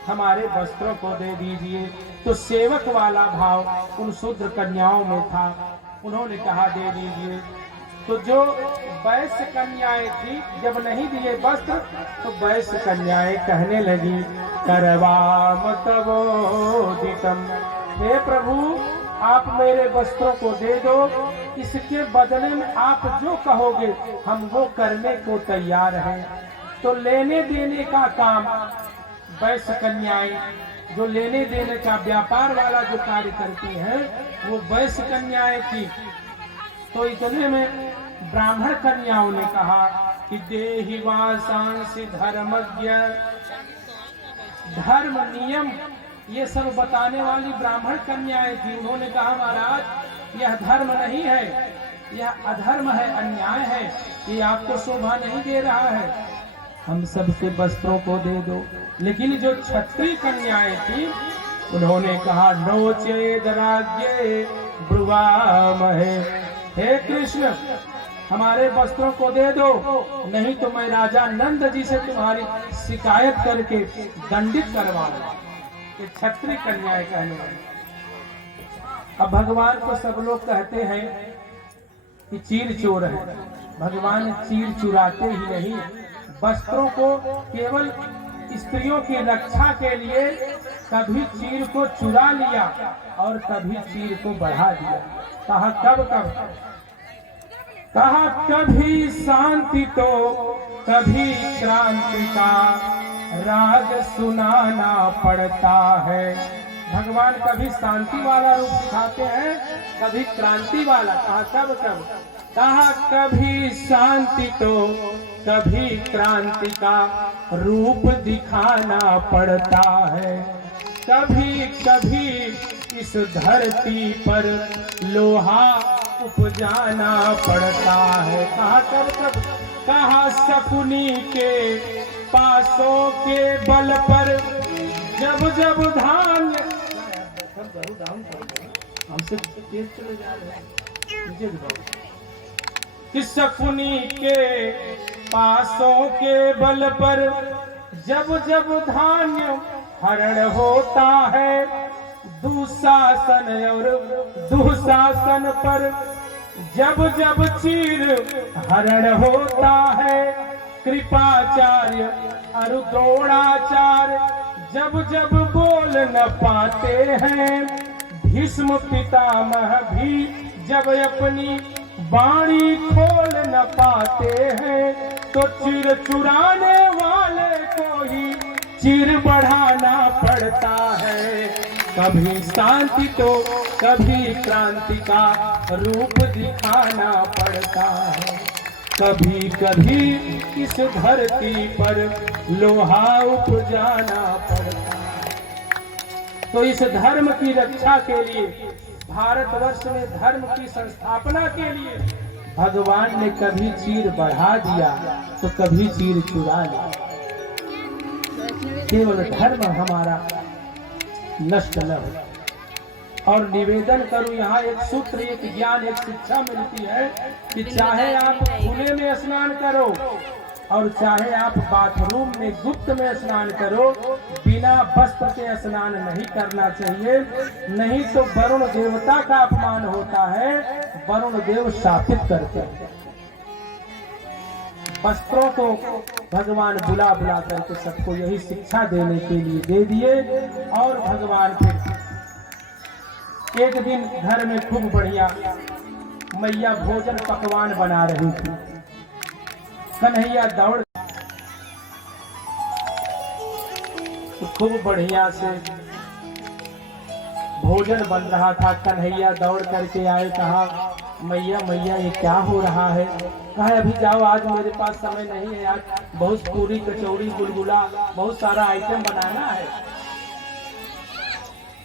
हमारे वस्त्रों को दे दीजिए। तो सेवक वाला भाव उन शूद्र कन्याओं में था, उन्होंने कहा दे दीजिए। तो जो वैश्य कन्याएं थी जब नहीं दिए वस्त्र तो वैश्य कन्याएं कहने लगी करवाम तवोदितम, हे प्रभु आप मेरे वस्त्रों को दे दो, इसके बदले में आप जो कहोगे हम वो करने को तैयार हैं। तो लेने देने का काम वैश्य कन्याएं, जो लेने देने का व्यापार वाला जो कार्य करती हैं वो वैश्य कन्याएं थी। तो इतने में ब्राह्मण कन्याओं ने कहा कि देहि वांसांसि धर्मज्ञ, धर्म नियम ये सब बताने वाली ब्राह्मण कन्याएं थी। उन्होंने कहा महाराज यह धर्म नहीं है, यह अधर्म है, अन्याय है, ये आपको शोभा नहीं दे रहा है, हम सबके वस्त्रों को दे दो। लेकिन जो क्षत्रिय कन्याएं थी उन्होंने कहा नो चेदराज्ञे ब्रुवामहे, हे कृष्ण हमारे वस्त्रों को दे दो, नहीं तो मैं राजा नंद जी से तुम्हारी शिकायत करके दंडित करवाऊंगा। ये क्षत्रिय कन्याएं कहने वाली। अब भगवान को सब लोग कहते हैं कि चीर चोर है। भगवान चीर चुराते ही नहीं, वस्त्रों को केवल स्त्रियों की रक्षा के लिए कभी चीर को चुरा लिया और कभी चीर को बढ़ा दिया। कहा कब कब? कहा कभी शांति तो कभी क्रांति का राग सुनाना पड़ता है। भगवान कभी शांति वाला रूप दिखाते हैं, कभी क्रांति वाला। कहा कब कब? कहा कभी शांति तो कभी क्रांति का रूप दिखाना पड़ता है, कभी कभी इस धरती पर लोहा उपजाना पड़ता है। कहा कब कब? कहा सकुनी के पासों के बल पर जब जब धान्य, हमसे तेज चले जा रहे हैं, कि सकुनी के पासों के बल पर जब जब धान्य हरण होता है, दुशासन और दुशासन पर जब जब चीर हरण होता है, कृपाचार्य और द्रोणाचार्य जब जब बोल न पाते हैं, भीष्म पितामह भी जब अपनी वाणी खोल न पाते हैं, तो चीर चुराने वाले को ही चीर बढ़ाना पड़ता है। कभी शांति तो कभी क्रांति का रूप दिखाना पड़ता है। कभी कभी इस धरती पर लोहा उपजाना पड़ता है। तो इस धर्म की रक्षा के लिए, भारतवर्ष में धर्म की संस्थापना के लिए भगवान ने कभी चीर बढ़ा दिया तो कभी चीर चुरा लिया। केवल धर्म हमारा नष्ट न हो। और निवेदन करूं, यहाँ एक सूत्र, एक ज्ञान, एक शिक्षा मिलती है कि चाहे आप खुले में स्नान करो और चाहे आप बाथरूम में गुप्त में स्नान करो, बिना वस्त्र के स्नान नहीं करना चाहिए। नहीं तो वरुण देवता का अपमान होता है, वरुण देव शापित करते हैं। वस्त्रों को भगवान बुला बुला करके सबको यही शिक्षा देने के लिए दे दिए। और भगवान फिर एक दिन घर में खूब बढ़िया मैया भोजन पकवान बना रही थी। कन्हैया दौड़ खूब बढ़िया से भोजन बन रहा था। कन्हैया दौड़ करके आए, कहा मैया मैया ये क्या हो रहा है? कहा अभी जाओ, आज मेरे पास समय नहीं है, आज बहुत पूरी कचौड़ी गुलगुला बहुत सारा आइटम बनाना है।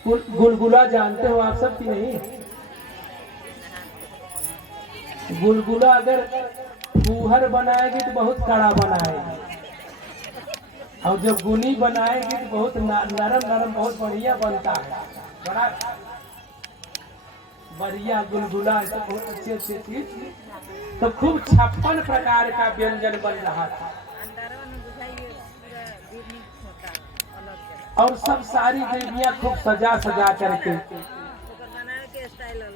गुलगुला जानते हो आप सब कि नहीं? गुलगुला अगर फूहर बनाएगी तो बहुत कड़ा बनाएगी, और जब गुनी बनाएगी तो बहुत नरम नरम बहुत बढ़िया बनता है। बड़ा बढ़िया गुलगुला, ऐसे बहुत अच्छे अच्छे चीज। तो खूब 56 प्रकार का व्यंजन बन रहा था और सब सारी देवियां खूब सजा सजा करके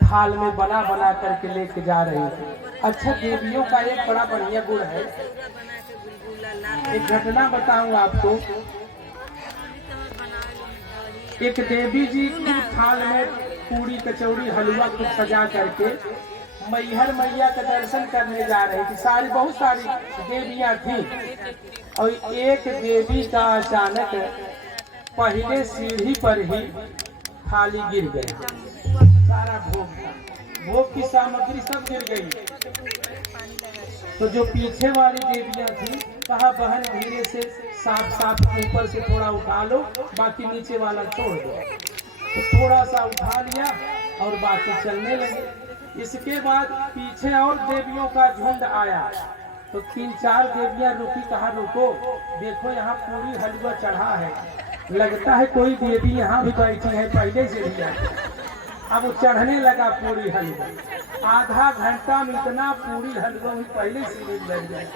थाल में बना बना करके लेके जा रही थी। अच्छा, देवियों का एक बड़ा बढ़िया गुण है। एक घटना बताऊं आपको। एक देवी जी खूब थाल में पूरी कचौड़ी हलवा खूब सजा करके मैहर मैया का दर्शन करने जा रही थी। सारी बहुत सारी देवियां थी और एक देवी का अचानक पहले सीढ़ी पर ही थाली गिर गई। सारा भोग की सामग्री सब गिर गई। तो जो पीछे वाली देवियां थी, कहा बहन धीरे से साफ साफ ऊपर से थोड़ा उठा लो, बाकी नीचे वाला छोड़ दो। तो थोड़ा सा उठा लिया और बाकी चलने लगे। इसके बाद पीछे और देवियों का झुंड आया तो 3-4 देवियां रुकी, कहा रुको, देखो यहाँ पूरी हलवा चढ़ा है, लगता है कोई देवी यहाँ भी बैठी है पहले से ही। अब वो चढ़ने लगा पूरी हलवा। आधा घंटा में इतना पूरी हलवा हुई पहले से लग जाए।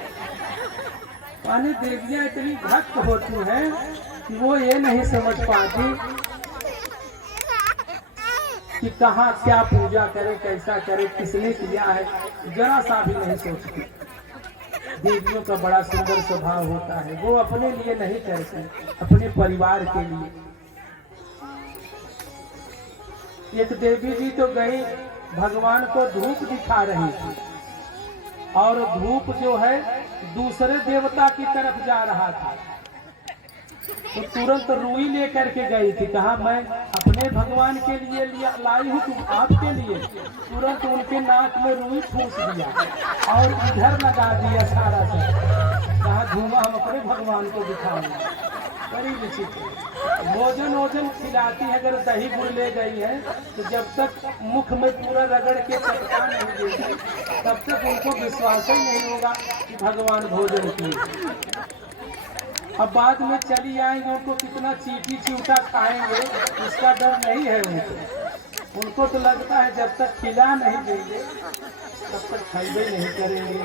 माने देवियां इतनी भक्त होती हैं कि वो ये नहीं समझ पाती कि कहाँ क्या पूजा करे, कैसा करे, किसने किया है, जरा सा भी नहीं सोचती। देवियों का बड़ा सुंदर स्वभाव होता है, वो अपने लिए नहीं करती, अपने परिवार के लिए। एक देवी जी तो गई, भगवान को धूप दिखा रही थी और धूप जो है दूसरे देवता की तरफ जा रहा था। तो तुरंत रुई लेकर के गई थी, कहा मैं अपने भगवान के लिए लाई हूँ, तुम आपके लिए। तुरंत उनके नाक में रुई ठूस दिया और इधर लगा दिया सारा से। कहा धुआं हम अपने भगवान को दिखाएंगे। बड़ी विचित्र। भोजन खिलाती है, अगर दही गुड़ ले गई है तो जब तक मुख में पूरा रगड़ के चटका नहीं देगी तब तक उनको विश्वास ही नहीं होगा कि भगवान भोजन किए। अब बाद में चली आएंगे, उनको कितना चीटी चिवटा खाएंगे इसका डर नहीं है उनको। उनको तो लगता है जब तक खिला नहीं देंगे तब तक खाइबे नहीं करेंगे।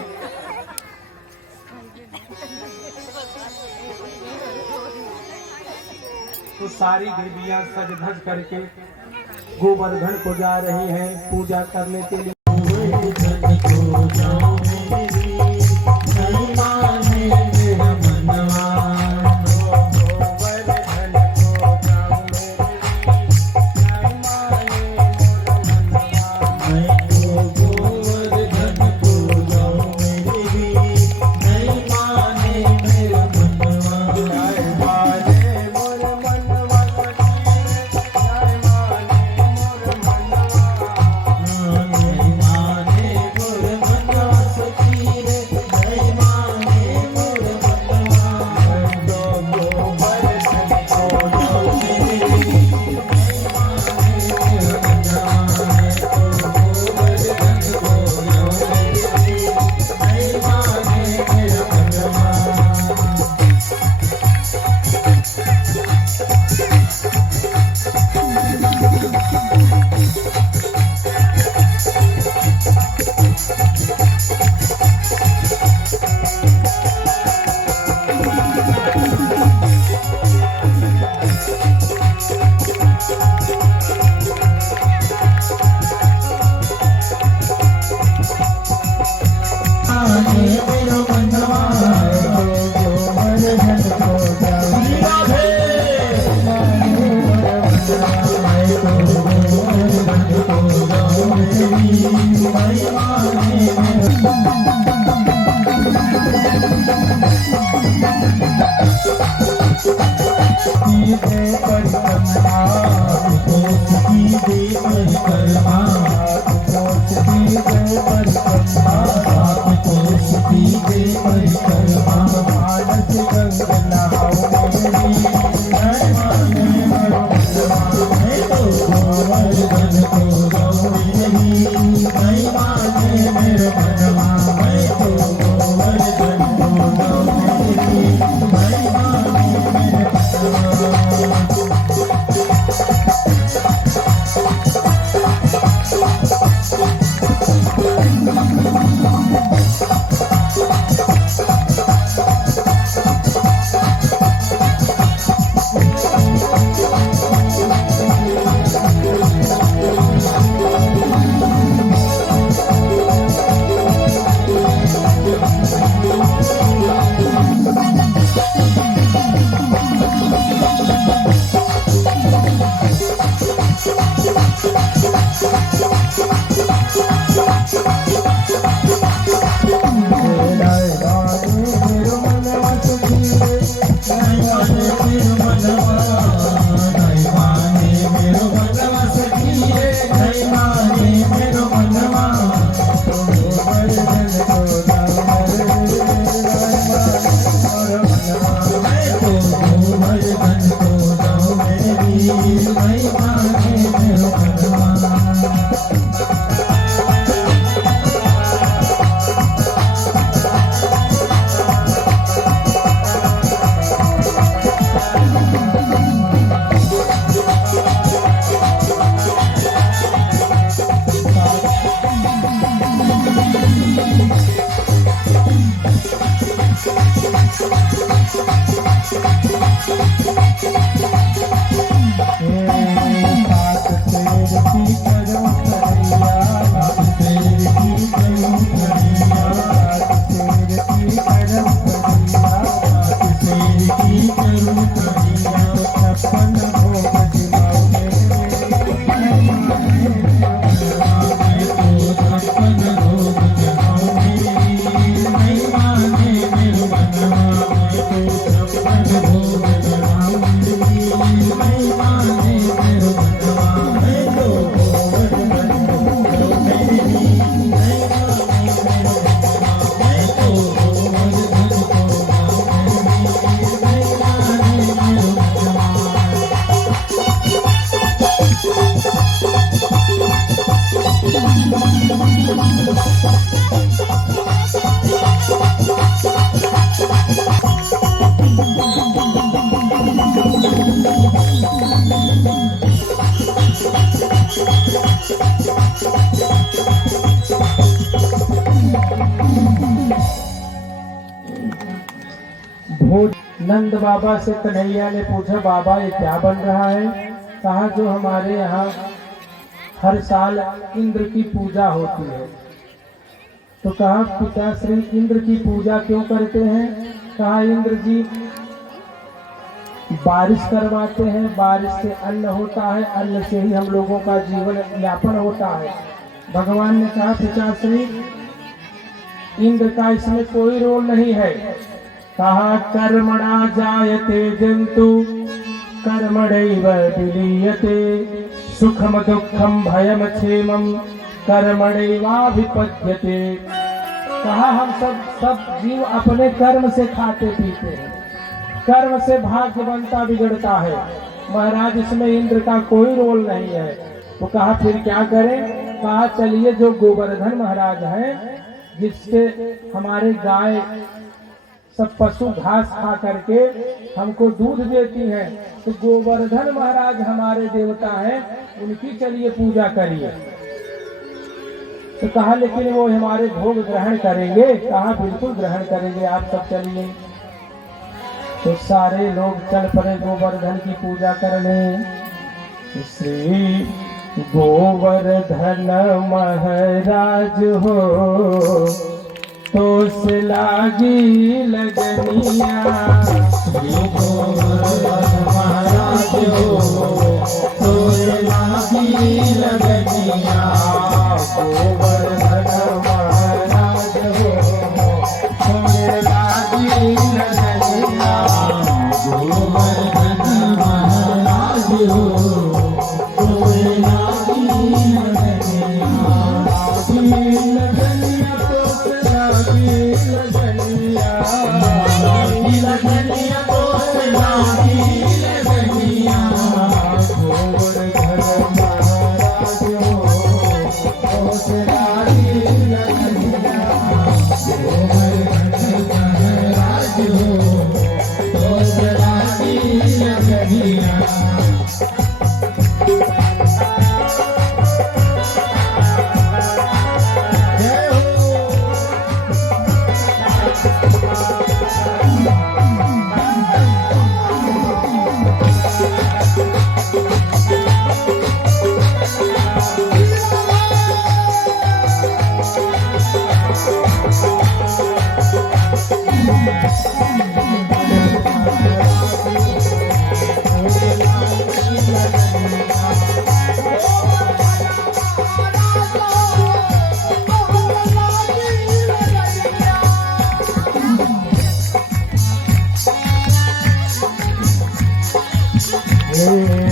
तो सारी देवियां सज धज करके गोवर्धन को जा रही हैं पूजा करने के लिए। दे परिक्रमा, कोस की दे परिक्रमा, कोस की दे परिक्रमा, कोस की दे परिक्रमा, मानस गंग नहाओ मेरी, मैं माने मरो मैं तो गोवर्धन को जाऊं मेरी, मैं माने मेरे मनवा, मैं तो गोवर्धन को जाऊं मेरी, मैं माने मेरे मनवा। नंद बाबा से कन्हैया ने पूछा, बाबा ये क्या बन रहा है? कहा जो हमारे यहाँ हर साल इंद्र की पूजा होती है। तो कहा पिताश्री इंद्र की पूजा क्यों करते हैं? कहा इंद्र जी बारिश करवाते हैं, बारिश से अन्न होता है, अन्न से ही हम लोगों का जीवन यापन होता है। भगवान ने कहा पिताश्री इंद्र का इसमें कोई रोल नहीं है। कहा कर्मणा जायते जंतु कर्मणैव विलीयते, सुखम दुखम भयम क्षेमम कर्मणैवाभिपद्यते। कहा हम सब जीव अपने कर्म से खाते पीते हैं, कर्म से भाग्य बनता बिगड़ता है। महाराज इसमें इंद्र का कोई रोल नहीं है। तो कहा फिर क्या करें? कहा चलिए जो गोवर्धन महाराज हैं, जिससे हमारे गाय सब पशु घास खा करके हमको दूध देती हैं, तो गोवर्धन महाराज हमारे देवता हैं, उनकी चलिए पूजा करिए। तो कहा लेकिन वो हमारे भोग ग्रहण करेंगे? कहा बिल्कुल ग्रहण करेंगे, आप सब चलिए। तो सारे लोग चल पड़े गोवर्धन की पूजा करने। श्री गोवर्धन महाराज हो तो से लागी लगनिया, श्री गोवर्धन महाराज हो तो से लागी लगनिया, गोवर्धन महाराज हो तो से लागी लगनिया, गोवर्धन हो तोरे लागी लगनिया लगनिया तो लागी लगनिया लगनिया तो लागी लगनिया गोबर घर महाराज हो तो लागी लगनिया गोबर घर महाराज हो तोरे लागी लगनिया जय हो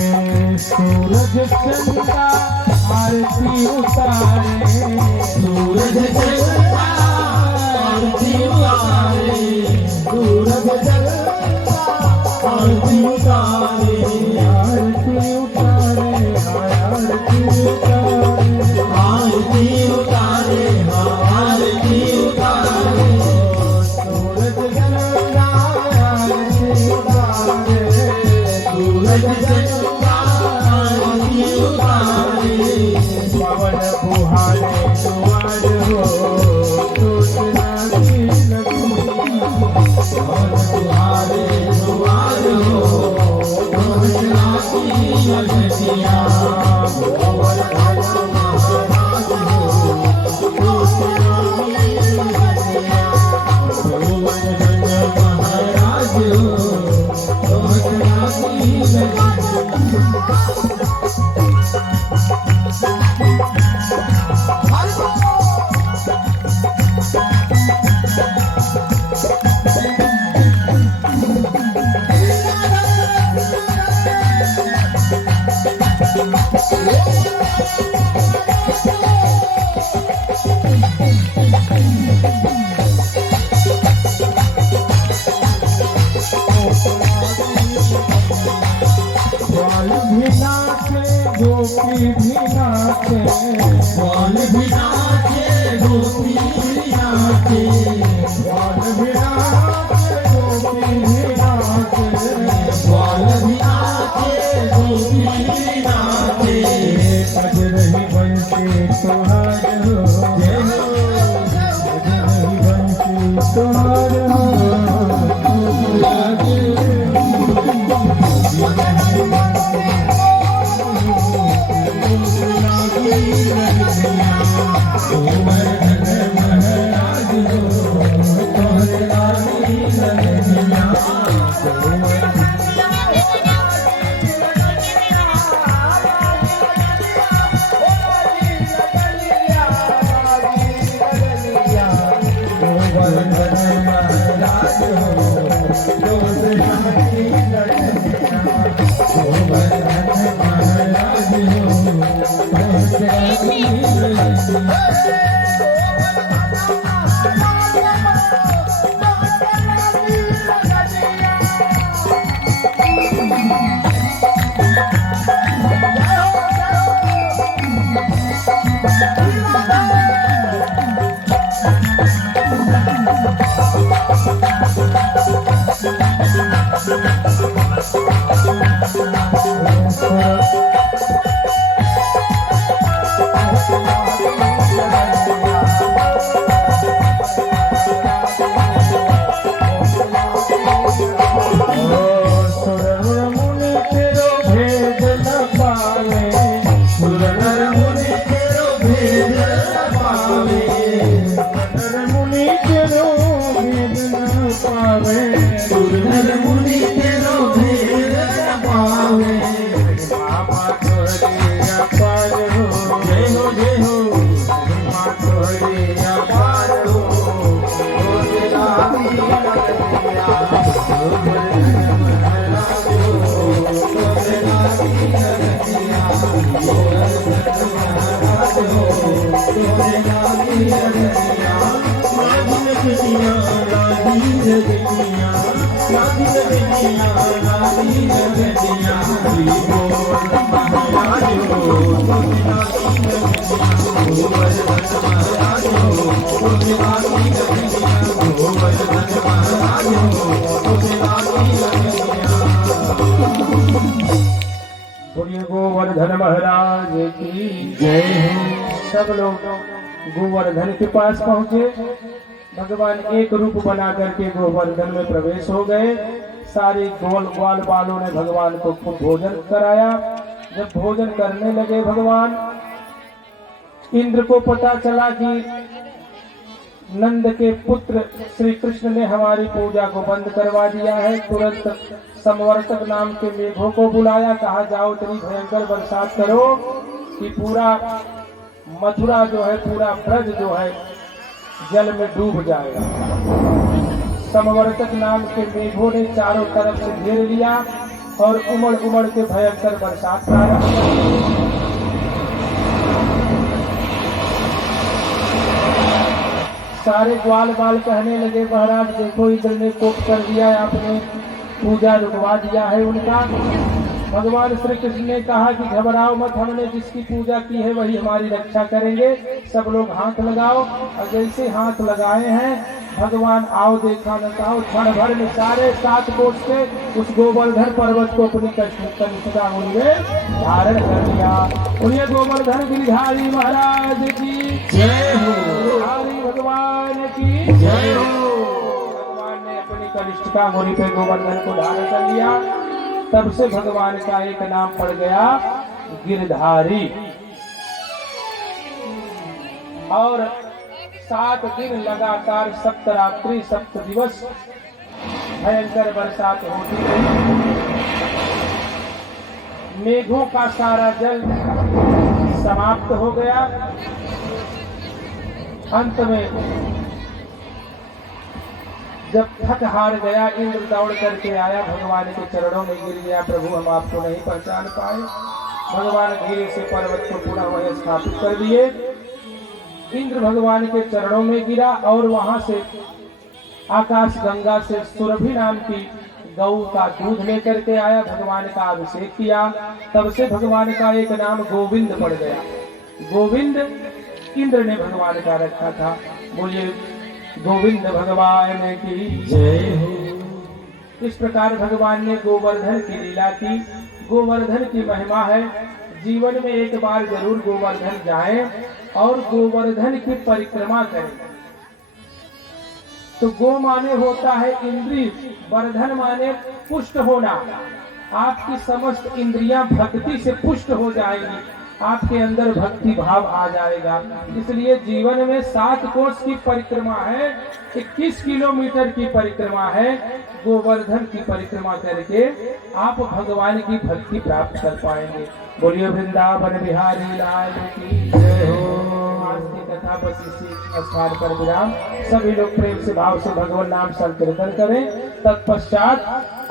सूरज चंदा आरती उतारे सूरज चलता आरती उतारे सूरज चलता आरती उतारे आरती उतारे आरती उतारे आरती उतारे आरती उतारे सूरज चंदा आरती उतारे सूरज चलता आरती उतारे पवन बुहारे दुआर हो टूटना की लगनिया और तुम्हारे द्वार हो तोरे लागी लगनिया गोबर घर महाराज हो तोरे लागी लगनिया गोबर घर महाराज हो तोरे लागी लगनिया ग्वाल भी नाचे गोपी भी नाचे कौन भी नाचे गोपी नाचे ग्वाल भी नाचे गोपी भी नाचे कौन भी नाचे गोपी नाचे बज रही बंसी तुहार हो जय हो बज रही बंसी तुहार हो लागे गोबर घर महाराज हो तोरे लागी लगनिया गोबर घर महाराज हो तोरे लागी लगनिया गोबर घर महाराज हो तोरे लागी लगनिया तोरे लागी रजनिया लागी रजनिया लागी रजनिया लागी रजनिया लागी रजनिया श्री गोवर्धन महाराज हो तोरे लागी रजनिया गोवर्धन महाराज हो तोरे लागी रजनिया गोवर्धन महाराज हो तोरे लागी रजनिया। बोलिए गोवर्धन महाराज की जय हो। सब लोग गोवर्धन के पास पहुंचे। भगवान एक रूप बना करके गोवर्धन में प्रवेश हो गए। सारे ग्वाल बालों ने भगवान को खूब भोजन कराया। जब भोजन करने लगे भगवान, इंद्र को पता चला कि नंद के पुत्र श्री कृष्ण ने हमारी पूजा को बंद करवा दिया है। तुरंत समवर्तक नाम के मेघों को बुलाया, कहा जाओ इतनी भयंकर बरसात करो कि पूरा मथुरा जो है, पूरा ब्रज जो है जल में डूब जाएगा। समवर्तक नाम के मेघों ने चारों तरफ से घेर लिया और उमड़ उमड़ के भयंकर बरसात प्रारंभ कर दी। सारे ग्वाल बाल कहने लगे, महाराज देखो इंद्र ने कोप कर दिया है, आपने पूजा रुकवा दिया है उनका। भगवान श्री कृष्ण ने कहा कि घबराओ मत, हमने जिसकी पूजा की है वही हमारी रक्षा करेंगे। सब लोग हाथ लगाओ। और जैसे हाथ लगाए हैं भगवान आओ देखा न चाहो, क्षण भर में सारे 7 कोस के उस गोवर्धन पर्वत को अपनी कनिष्ठा उन्हें धारण कर लिया। उन्हें गोवर्धन गिरिधारी महाराज की जय हो। हरि भगवान की जय हो। भगवान ने अपनी कनिष्ठा मुनि पे गोवर्धन को धारण कर लिया। तब से भगवान का एक नाम पड़ गया गिरधारी। और 7 दिन लगातार 7 रात्रि 7 दिवस भयंकर बरसात होती रही। मेघों का सारा जल समाप्त हो गया। अंत में जब थक हार गया, इंद्र दौड़ करके आया, भगवान के चरणों में गिर गया। प्रभु हम आपको नहीं पहचान पाए। भगवान धीरे से पर्वत को पुनः वहीं स्थापित कर दिए। इंद्र भगवान के चरणों में गिरा और वहां से आकाश गंगा से सुरभि नाम की गौ का दूध लेकर के आया, भगवान का अभिषेक किया। तब से भगवान का एक नाम गोविंद पड़ गया। गोविंद इंद्र ने भगवान का रखा था। बोलिए गोविंद भगवान की जय हो। इस प्रकार भगवान ने गोवर्धन की लीला की। गोवर्धन की महिमा है। जीवन में एक बार जरूर गोवर्धन जाएं और गोवर्धन की परिक्रमा करें। तो गो माने होता है इंद्रिय, वर्धन माने पुष्ट होना। आपकी समस्त इंद्रियां भक्ति से पुष्ट हो जाएंगी, आपके अंदर भक्ति भाव आ जाएगा। इसलिए जीवन में 7 कोस की परिक्रमा है, 21 किलोमीटर की परिक्रमा है। गोवर्धन की परिक्रमा करके आप भगवान की भक्ति प्राप्त कर पाएंगे। बोलिए वृंदावन बिहारी लाल की जय हो। आज की कथा बस इसी स्थान पर विराम। सभी लोग प्रेम से भाव से भगवान नाम संकीर्तन करें। तत्पश्चात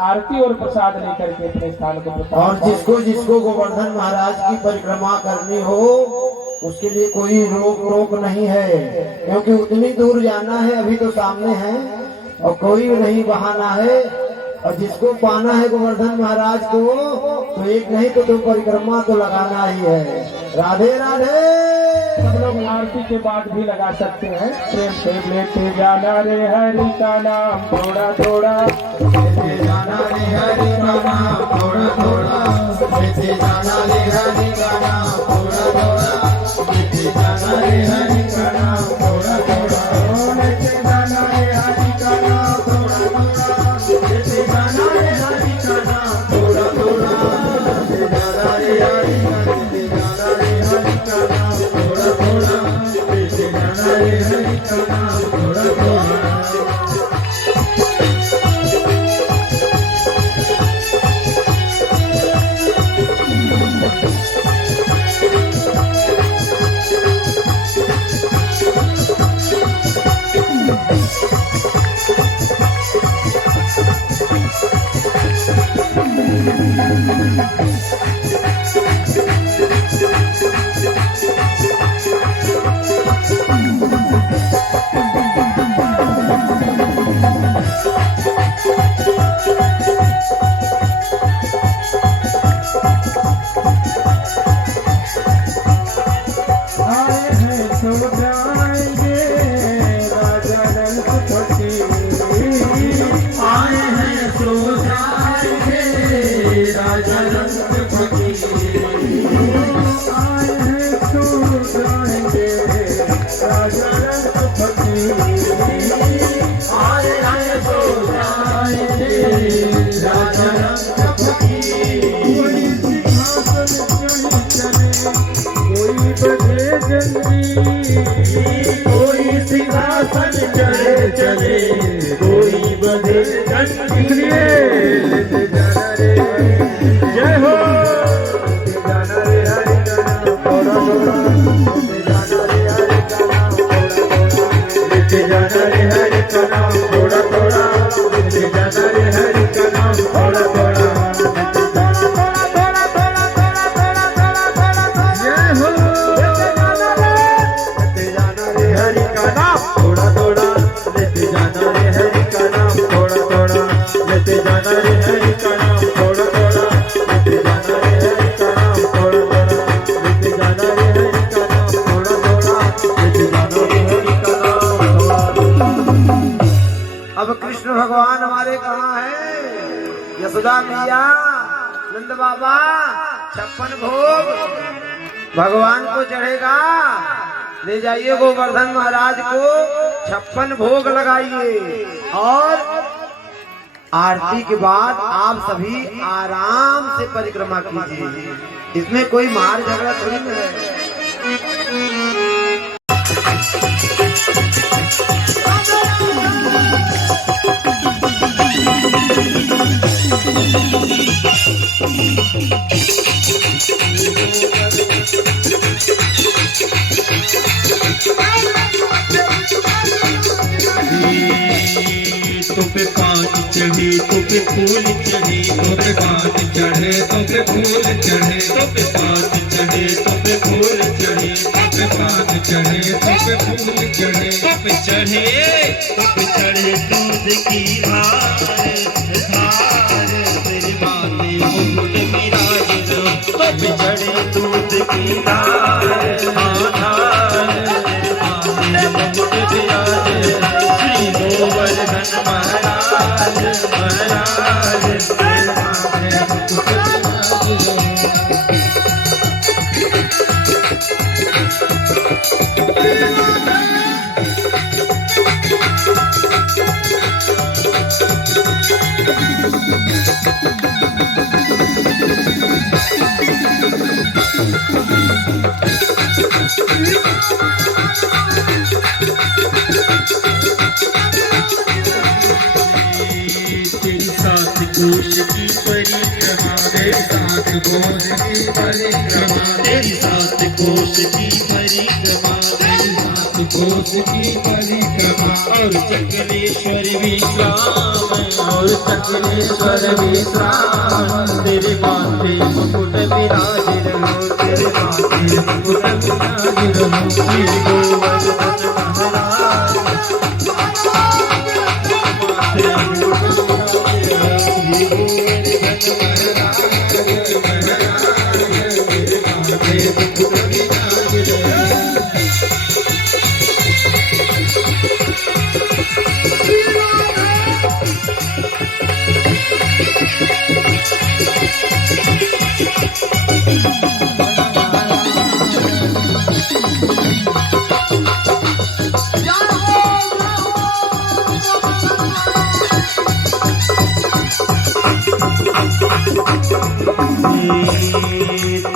आरती और प्रसाद लेकर के अपने स्थान को और जिसको गोवर्धन महाराज की परिक्रमा करनी हो उसके लिए कोई रोक नहीं है, क्योंकि उतनी दूर जाना है, अभी तो सामने है और कोई नहीं बहाना है। और जिसको पाना है गोवर्धन महाराज को तो एक नहीं तो 2 परिक्रमा तो लगाना ही है। राधे राधे। सब लोग आरती के बाद भी लगा सकते हैं। प्रेम से लेते जाना रे हरि का नाम थोड़ा थोड़ा, लेते जाना रे हरि का नाम थोड़ा थोड़ा, लेते जाना रे हरि का नाम थोड़ा थोड़ा, लेते जाना रे हरि का नाम थोड़ा थोड़ा, लेते जाना रे हरि का नाम थोड़ा थोड़ा, लेते जाना रे हरि का नाम थोड़ा थोड़ा, लेते जाना रे हरि का नाम थोड़ा थोड़ा, लेते जाना रे हरि का नाम थोड़ा थोड़ा। राजरंग फकीर आए हैं तो जाएंगे राजरंग फकीर आए हैं तो जाएंगे राजरंग फकीर कोई सिंहासन चढ़े कोई बजे जल्दी कोई सिंहासन चढ़े चले कोई बजे जल्दी लेते जाना रे जय हो लेते जाना रे हरि का नाम थोड़ा थोड़ा लेते जाना रे हरि का नाम थोड़ा थोड़ा लेते जाना रे हरि का नाम थोड़ा थोड़ा अब कृष्ण भगवान हमारे कहाँ हैं? यशोदा मैया, नंद बाबा, 56 भोग भगवान को चढ़ेगा। ले जाइए गोवर्धन महाराज को 56 भोग लगाइए और आरती के बाद आप सभी आराम से परिक्रमा कीजिए। इसमें कोई मार झगड़ा थोड़ी नहीं है। तो पे पान चढ़े तो पे फूल चढ़े तो पे पान चढ़े तो पे फूल चढ़े तो पे पान चढ़े तो पे फूल चढ़े तो पे पान चढ़े तो पे फूल चढ़े तो पे चढ़े दूध की धार तेरे माथे मुकुट विराज तो पे चढ़े दूध की धार तेरे माथे मुकुट विराज श्री गोवर्धन महाराज महाराज तेरे माथे मुकुट कोश की परिक्रमा तेरी सात कोश की परिक्रमा तेरी सात कोश की परिक्रमा तेरी सात कोश की परिक्रमा और चक्रेश्वर विश्राम और चक्रेश्वर विश्राम तेरे माथे मुकुट विराज रहो तेरे माथे मुकुट विराज रहो श्री गोवर्धन महाराज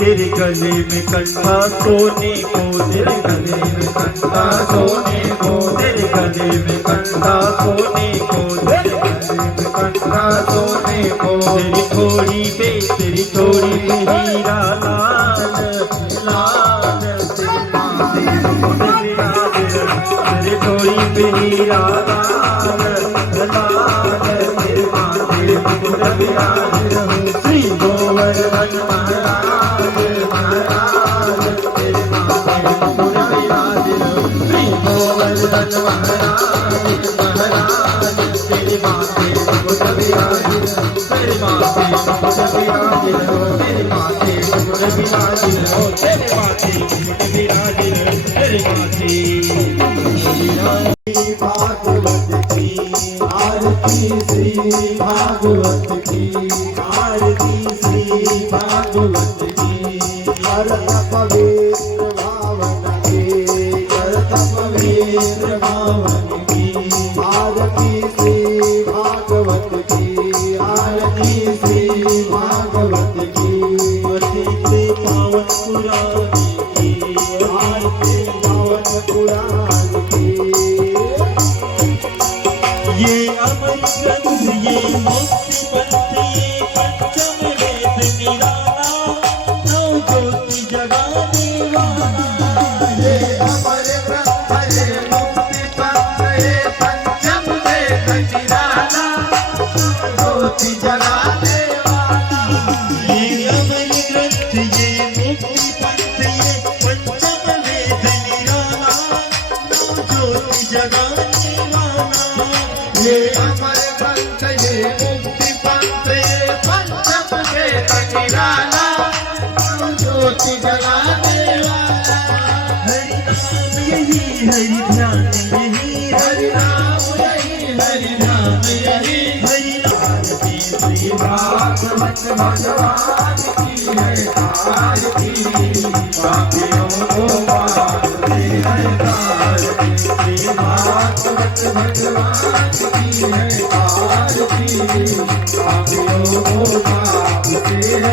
तेरे गले में कंठा सोने को तेरे गले में कंठा सोने को तेरे गले में कंठा सोने को तेरे गले में कंठा सोने को तेरी थोड़ी पे हीरा लाल लाल तेरे माथे मुकुट विराज तेरे थोड़ी पे हीरा लाल लाल तेरे माथे मुकुट विराज श्री गोवर्धन महाराज महाराज तेरे माथे मुकुट विराज श्री गोवर्धन महाराज महाराज तेरे माथे मुकुट विराज तेरे माथे मुकुट विराज तेरे माथे मुकुट विराज तेरे माथे मुकुट विराज तेरे माथे भागवत की आरती श्री भागवत की आरती श्री भागवत की करत पवित्र भावन की करत पवित्र भावन की आरती श्री भागवत की आरती श्री भागवत की आरती पावन पुराण की आरती पावन पुराण की ये अमर ग्रंथ ये मुक्ति पंथ ये पंचम वेद निराला नौ ज्योति जगाने वाला ये अमर ग्रंथ ये मुक्ति पंथ ये पंचम वेद निराला ज्योति जगाने वाला ये अमर ग्रंथ ये मुक्ति पंथ ये पंचम वेद निराला नौ ज्योति जगाने वाला ये अमर ग्रंथ ये मुक्ति पंथ ये पंचम वेद निराला ज्योति जगाने वाला हरि नाम यही हरि ध्यान यही हरि नाम यही हरि नाम यही हरि नाम श्री भागवत भगवान की है आरती पापियों को पाते हैं तारती श्री भागवत भगवान की है आरती पापियों को पाते हैं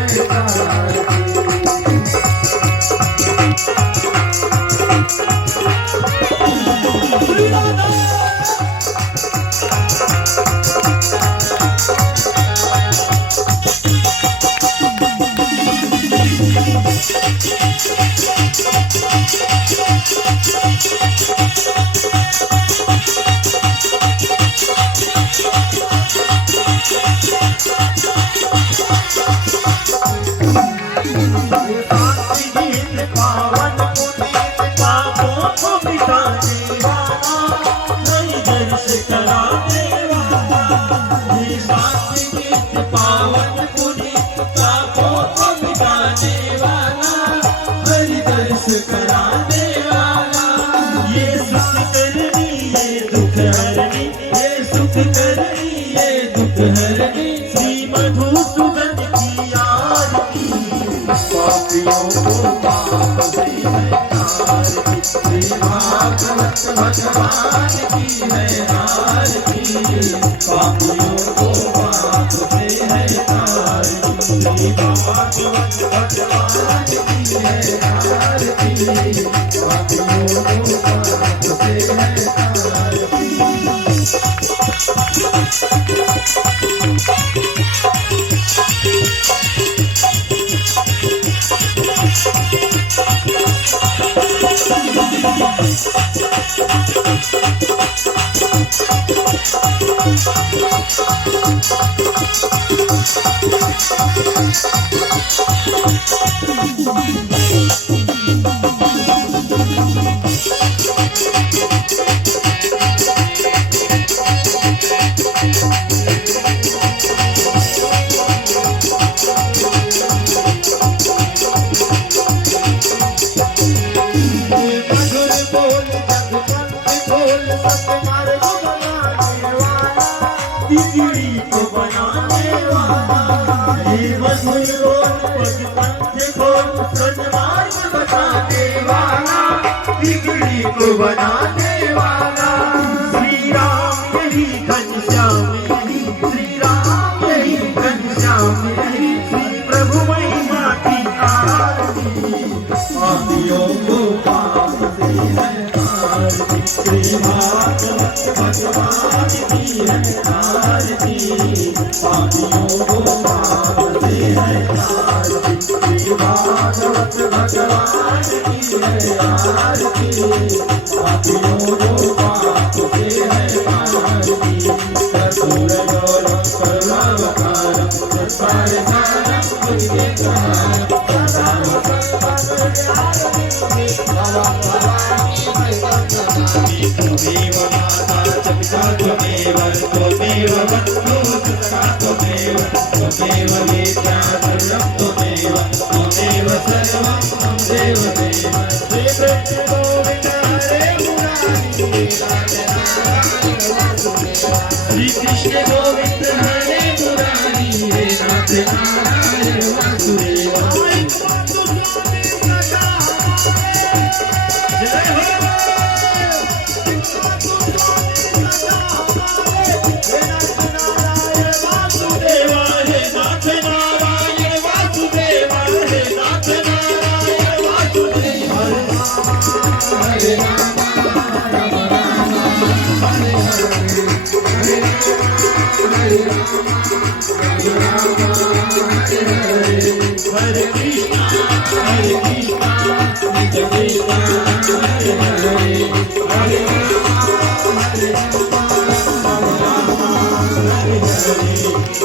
तारती श्री मधुसूदन की आरती पापियों को पाप से है तारती श्री भागवत भगवान की है आरती पापियों को पाप से है तारती श्री भागवत भगवान की है आरती पापियों को पाप से है तारती को बनाने वाला श्री राम यही घनश्याम यही श्री राम यही घनश्याम यही श्री प्रभु महिमा की आरती पापियों को पाप से है आरती श्री भागवत भगवान की है आरती पापियों को पाप से है आरती श्री भागवत भगवान की है आरती पापियों को पाप से है आरती कर्पूर गौरव करुणावतारम संसारसारम भुजगेन्द्रहारम सदा त्वमेव माता च पिता त्वमेव त्वमेव बन्धुः सखा त्वमेव त्वमेव वेद्या सर्वं त्वमेव त्वमेव सर्वं मम देव देव श्री कृष्ण गोविन्द हरे मुरारी श्री कृष्ण गोविन्द हरे मुरारी हे नाथ Narayan Hare Krishna, Hare Krishna, Krishna Krishna, Hare Hare, Hare Rama, Hare Rama, Rama Rama, Hare Hare,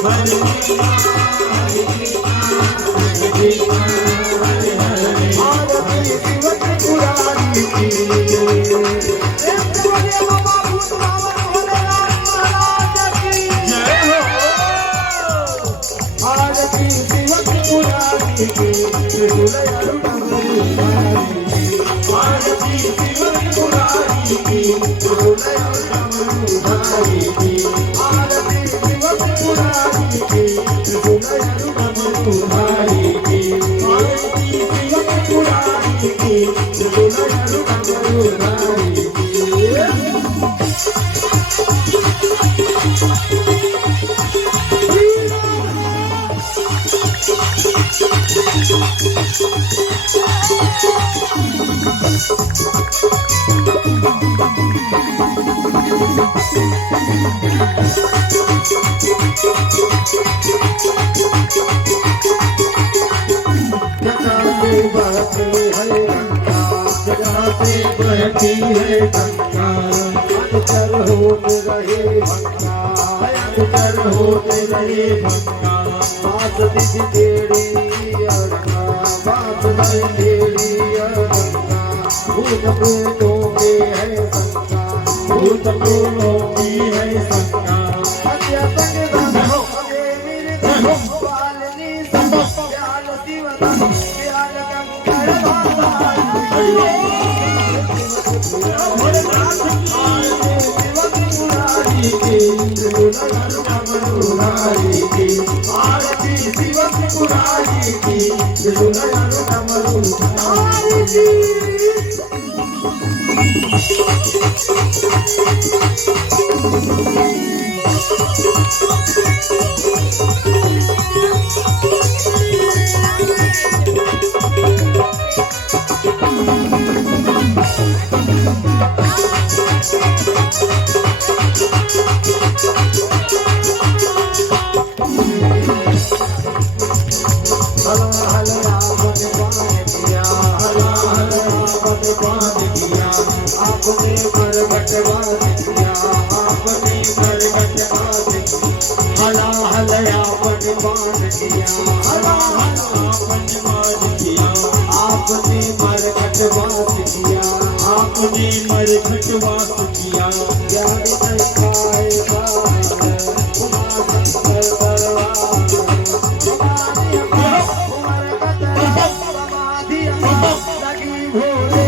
Hare Krishna, Hare Krishna, Krishna Krishna, Hare Hare, Bharati Shivat Purani ki बहती है गंगा, अंतर होते रहे भंगा, अंतर होते रहे भंगा, बात दिख तेरी अरंगा, बात नहीं तेरी अरंगा, भूत प्रेतों के है शंका, भूत प्रेतों की है शंका, हत्या संग हो मेरे हो पालनी सब प्याल दिवता प्याल कंकर भाई आरती शिवक पुरारी की सुनयन कमरू आरती आपने परगटवाद किया, आपने परगटवाद किया, हला हलया पटवाद किया, हला हला पटवाद किया, आपने मरघटवाद किया, आपने मरघटवाद किया, ज्ञान नहीं पाएगा उमा शंकर दरबार, समाधि लगी भोले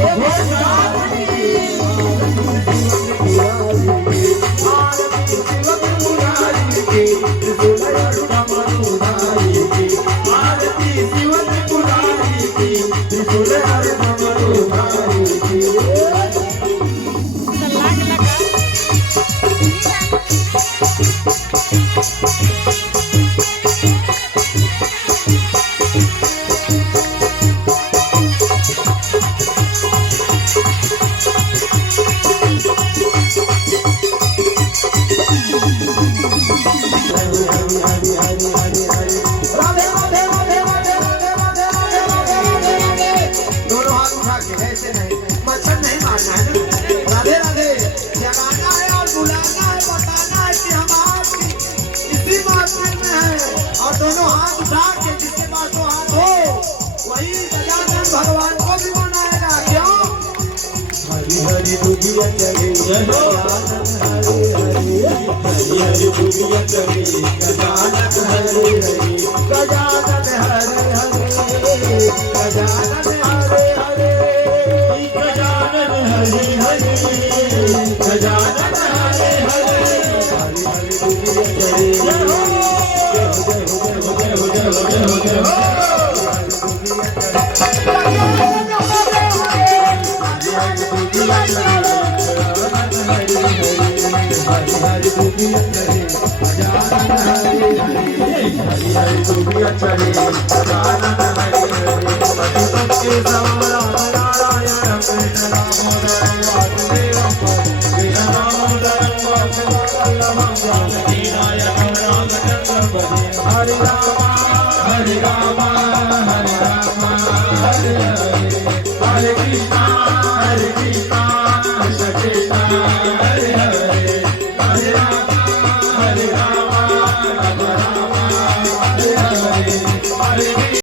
दोनों हाथ उठा के जिसके पास दो हाथ हो वही गजानन भगवान को भी मनाएगा। क्यों? हरि हरि दुनिया चले गजानन हरि हरि, हरि हरि दुनिया चले गजानन हरि हरि, गजानन हरि हरि, गजानन हरि हरि, गजानन हरि हरि, गजानन हरि हरि, हरि हरि दुनिया चले हरि हरि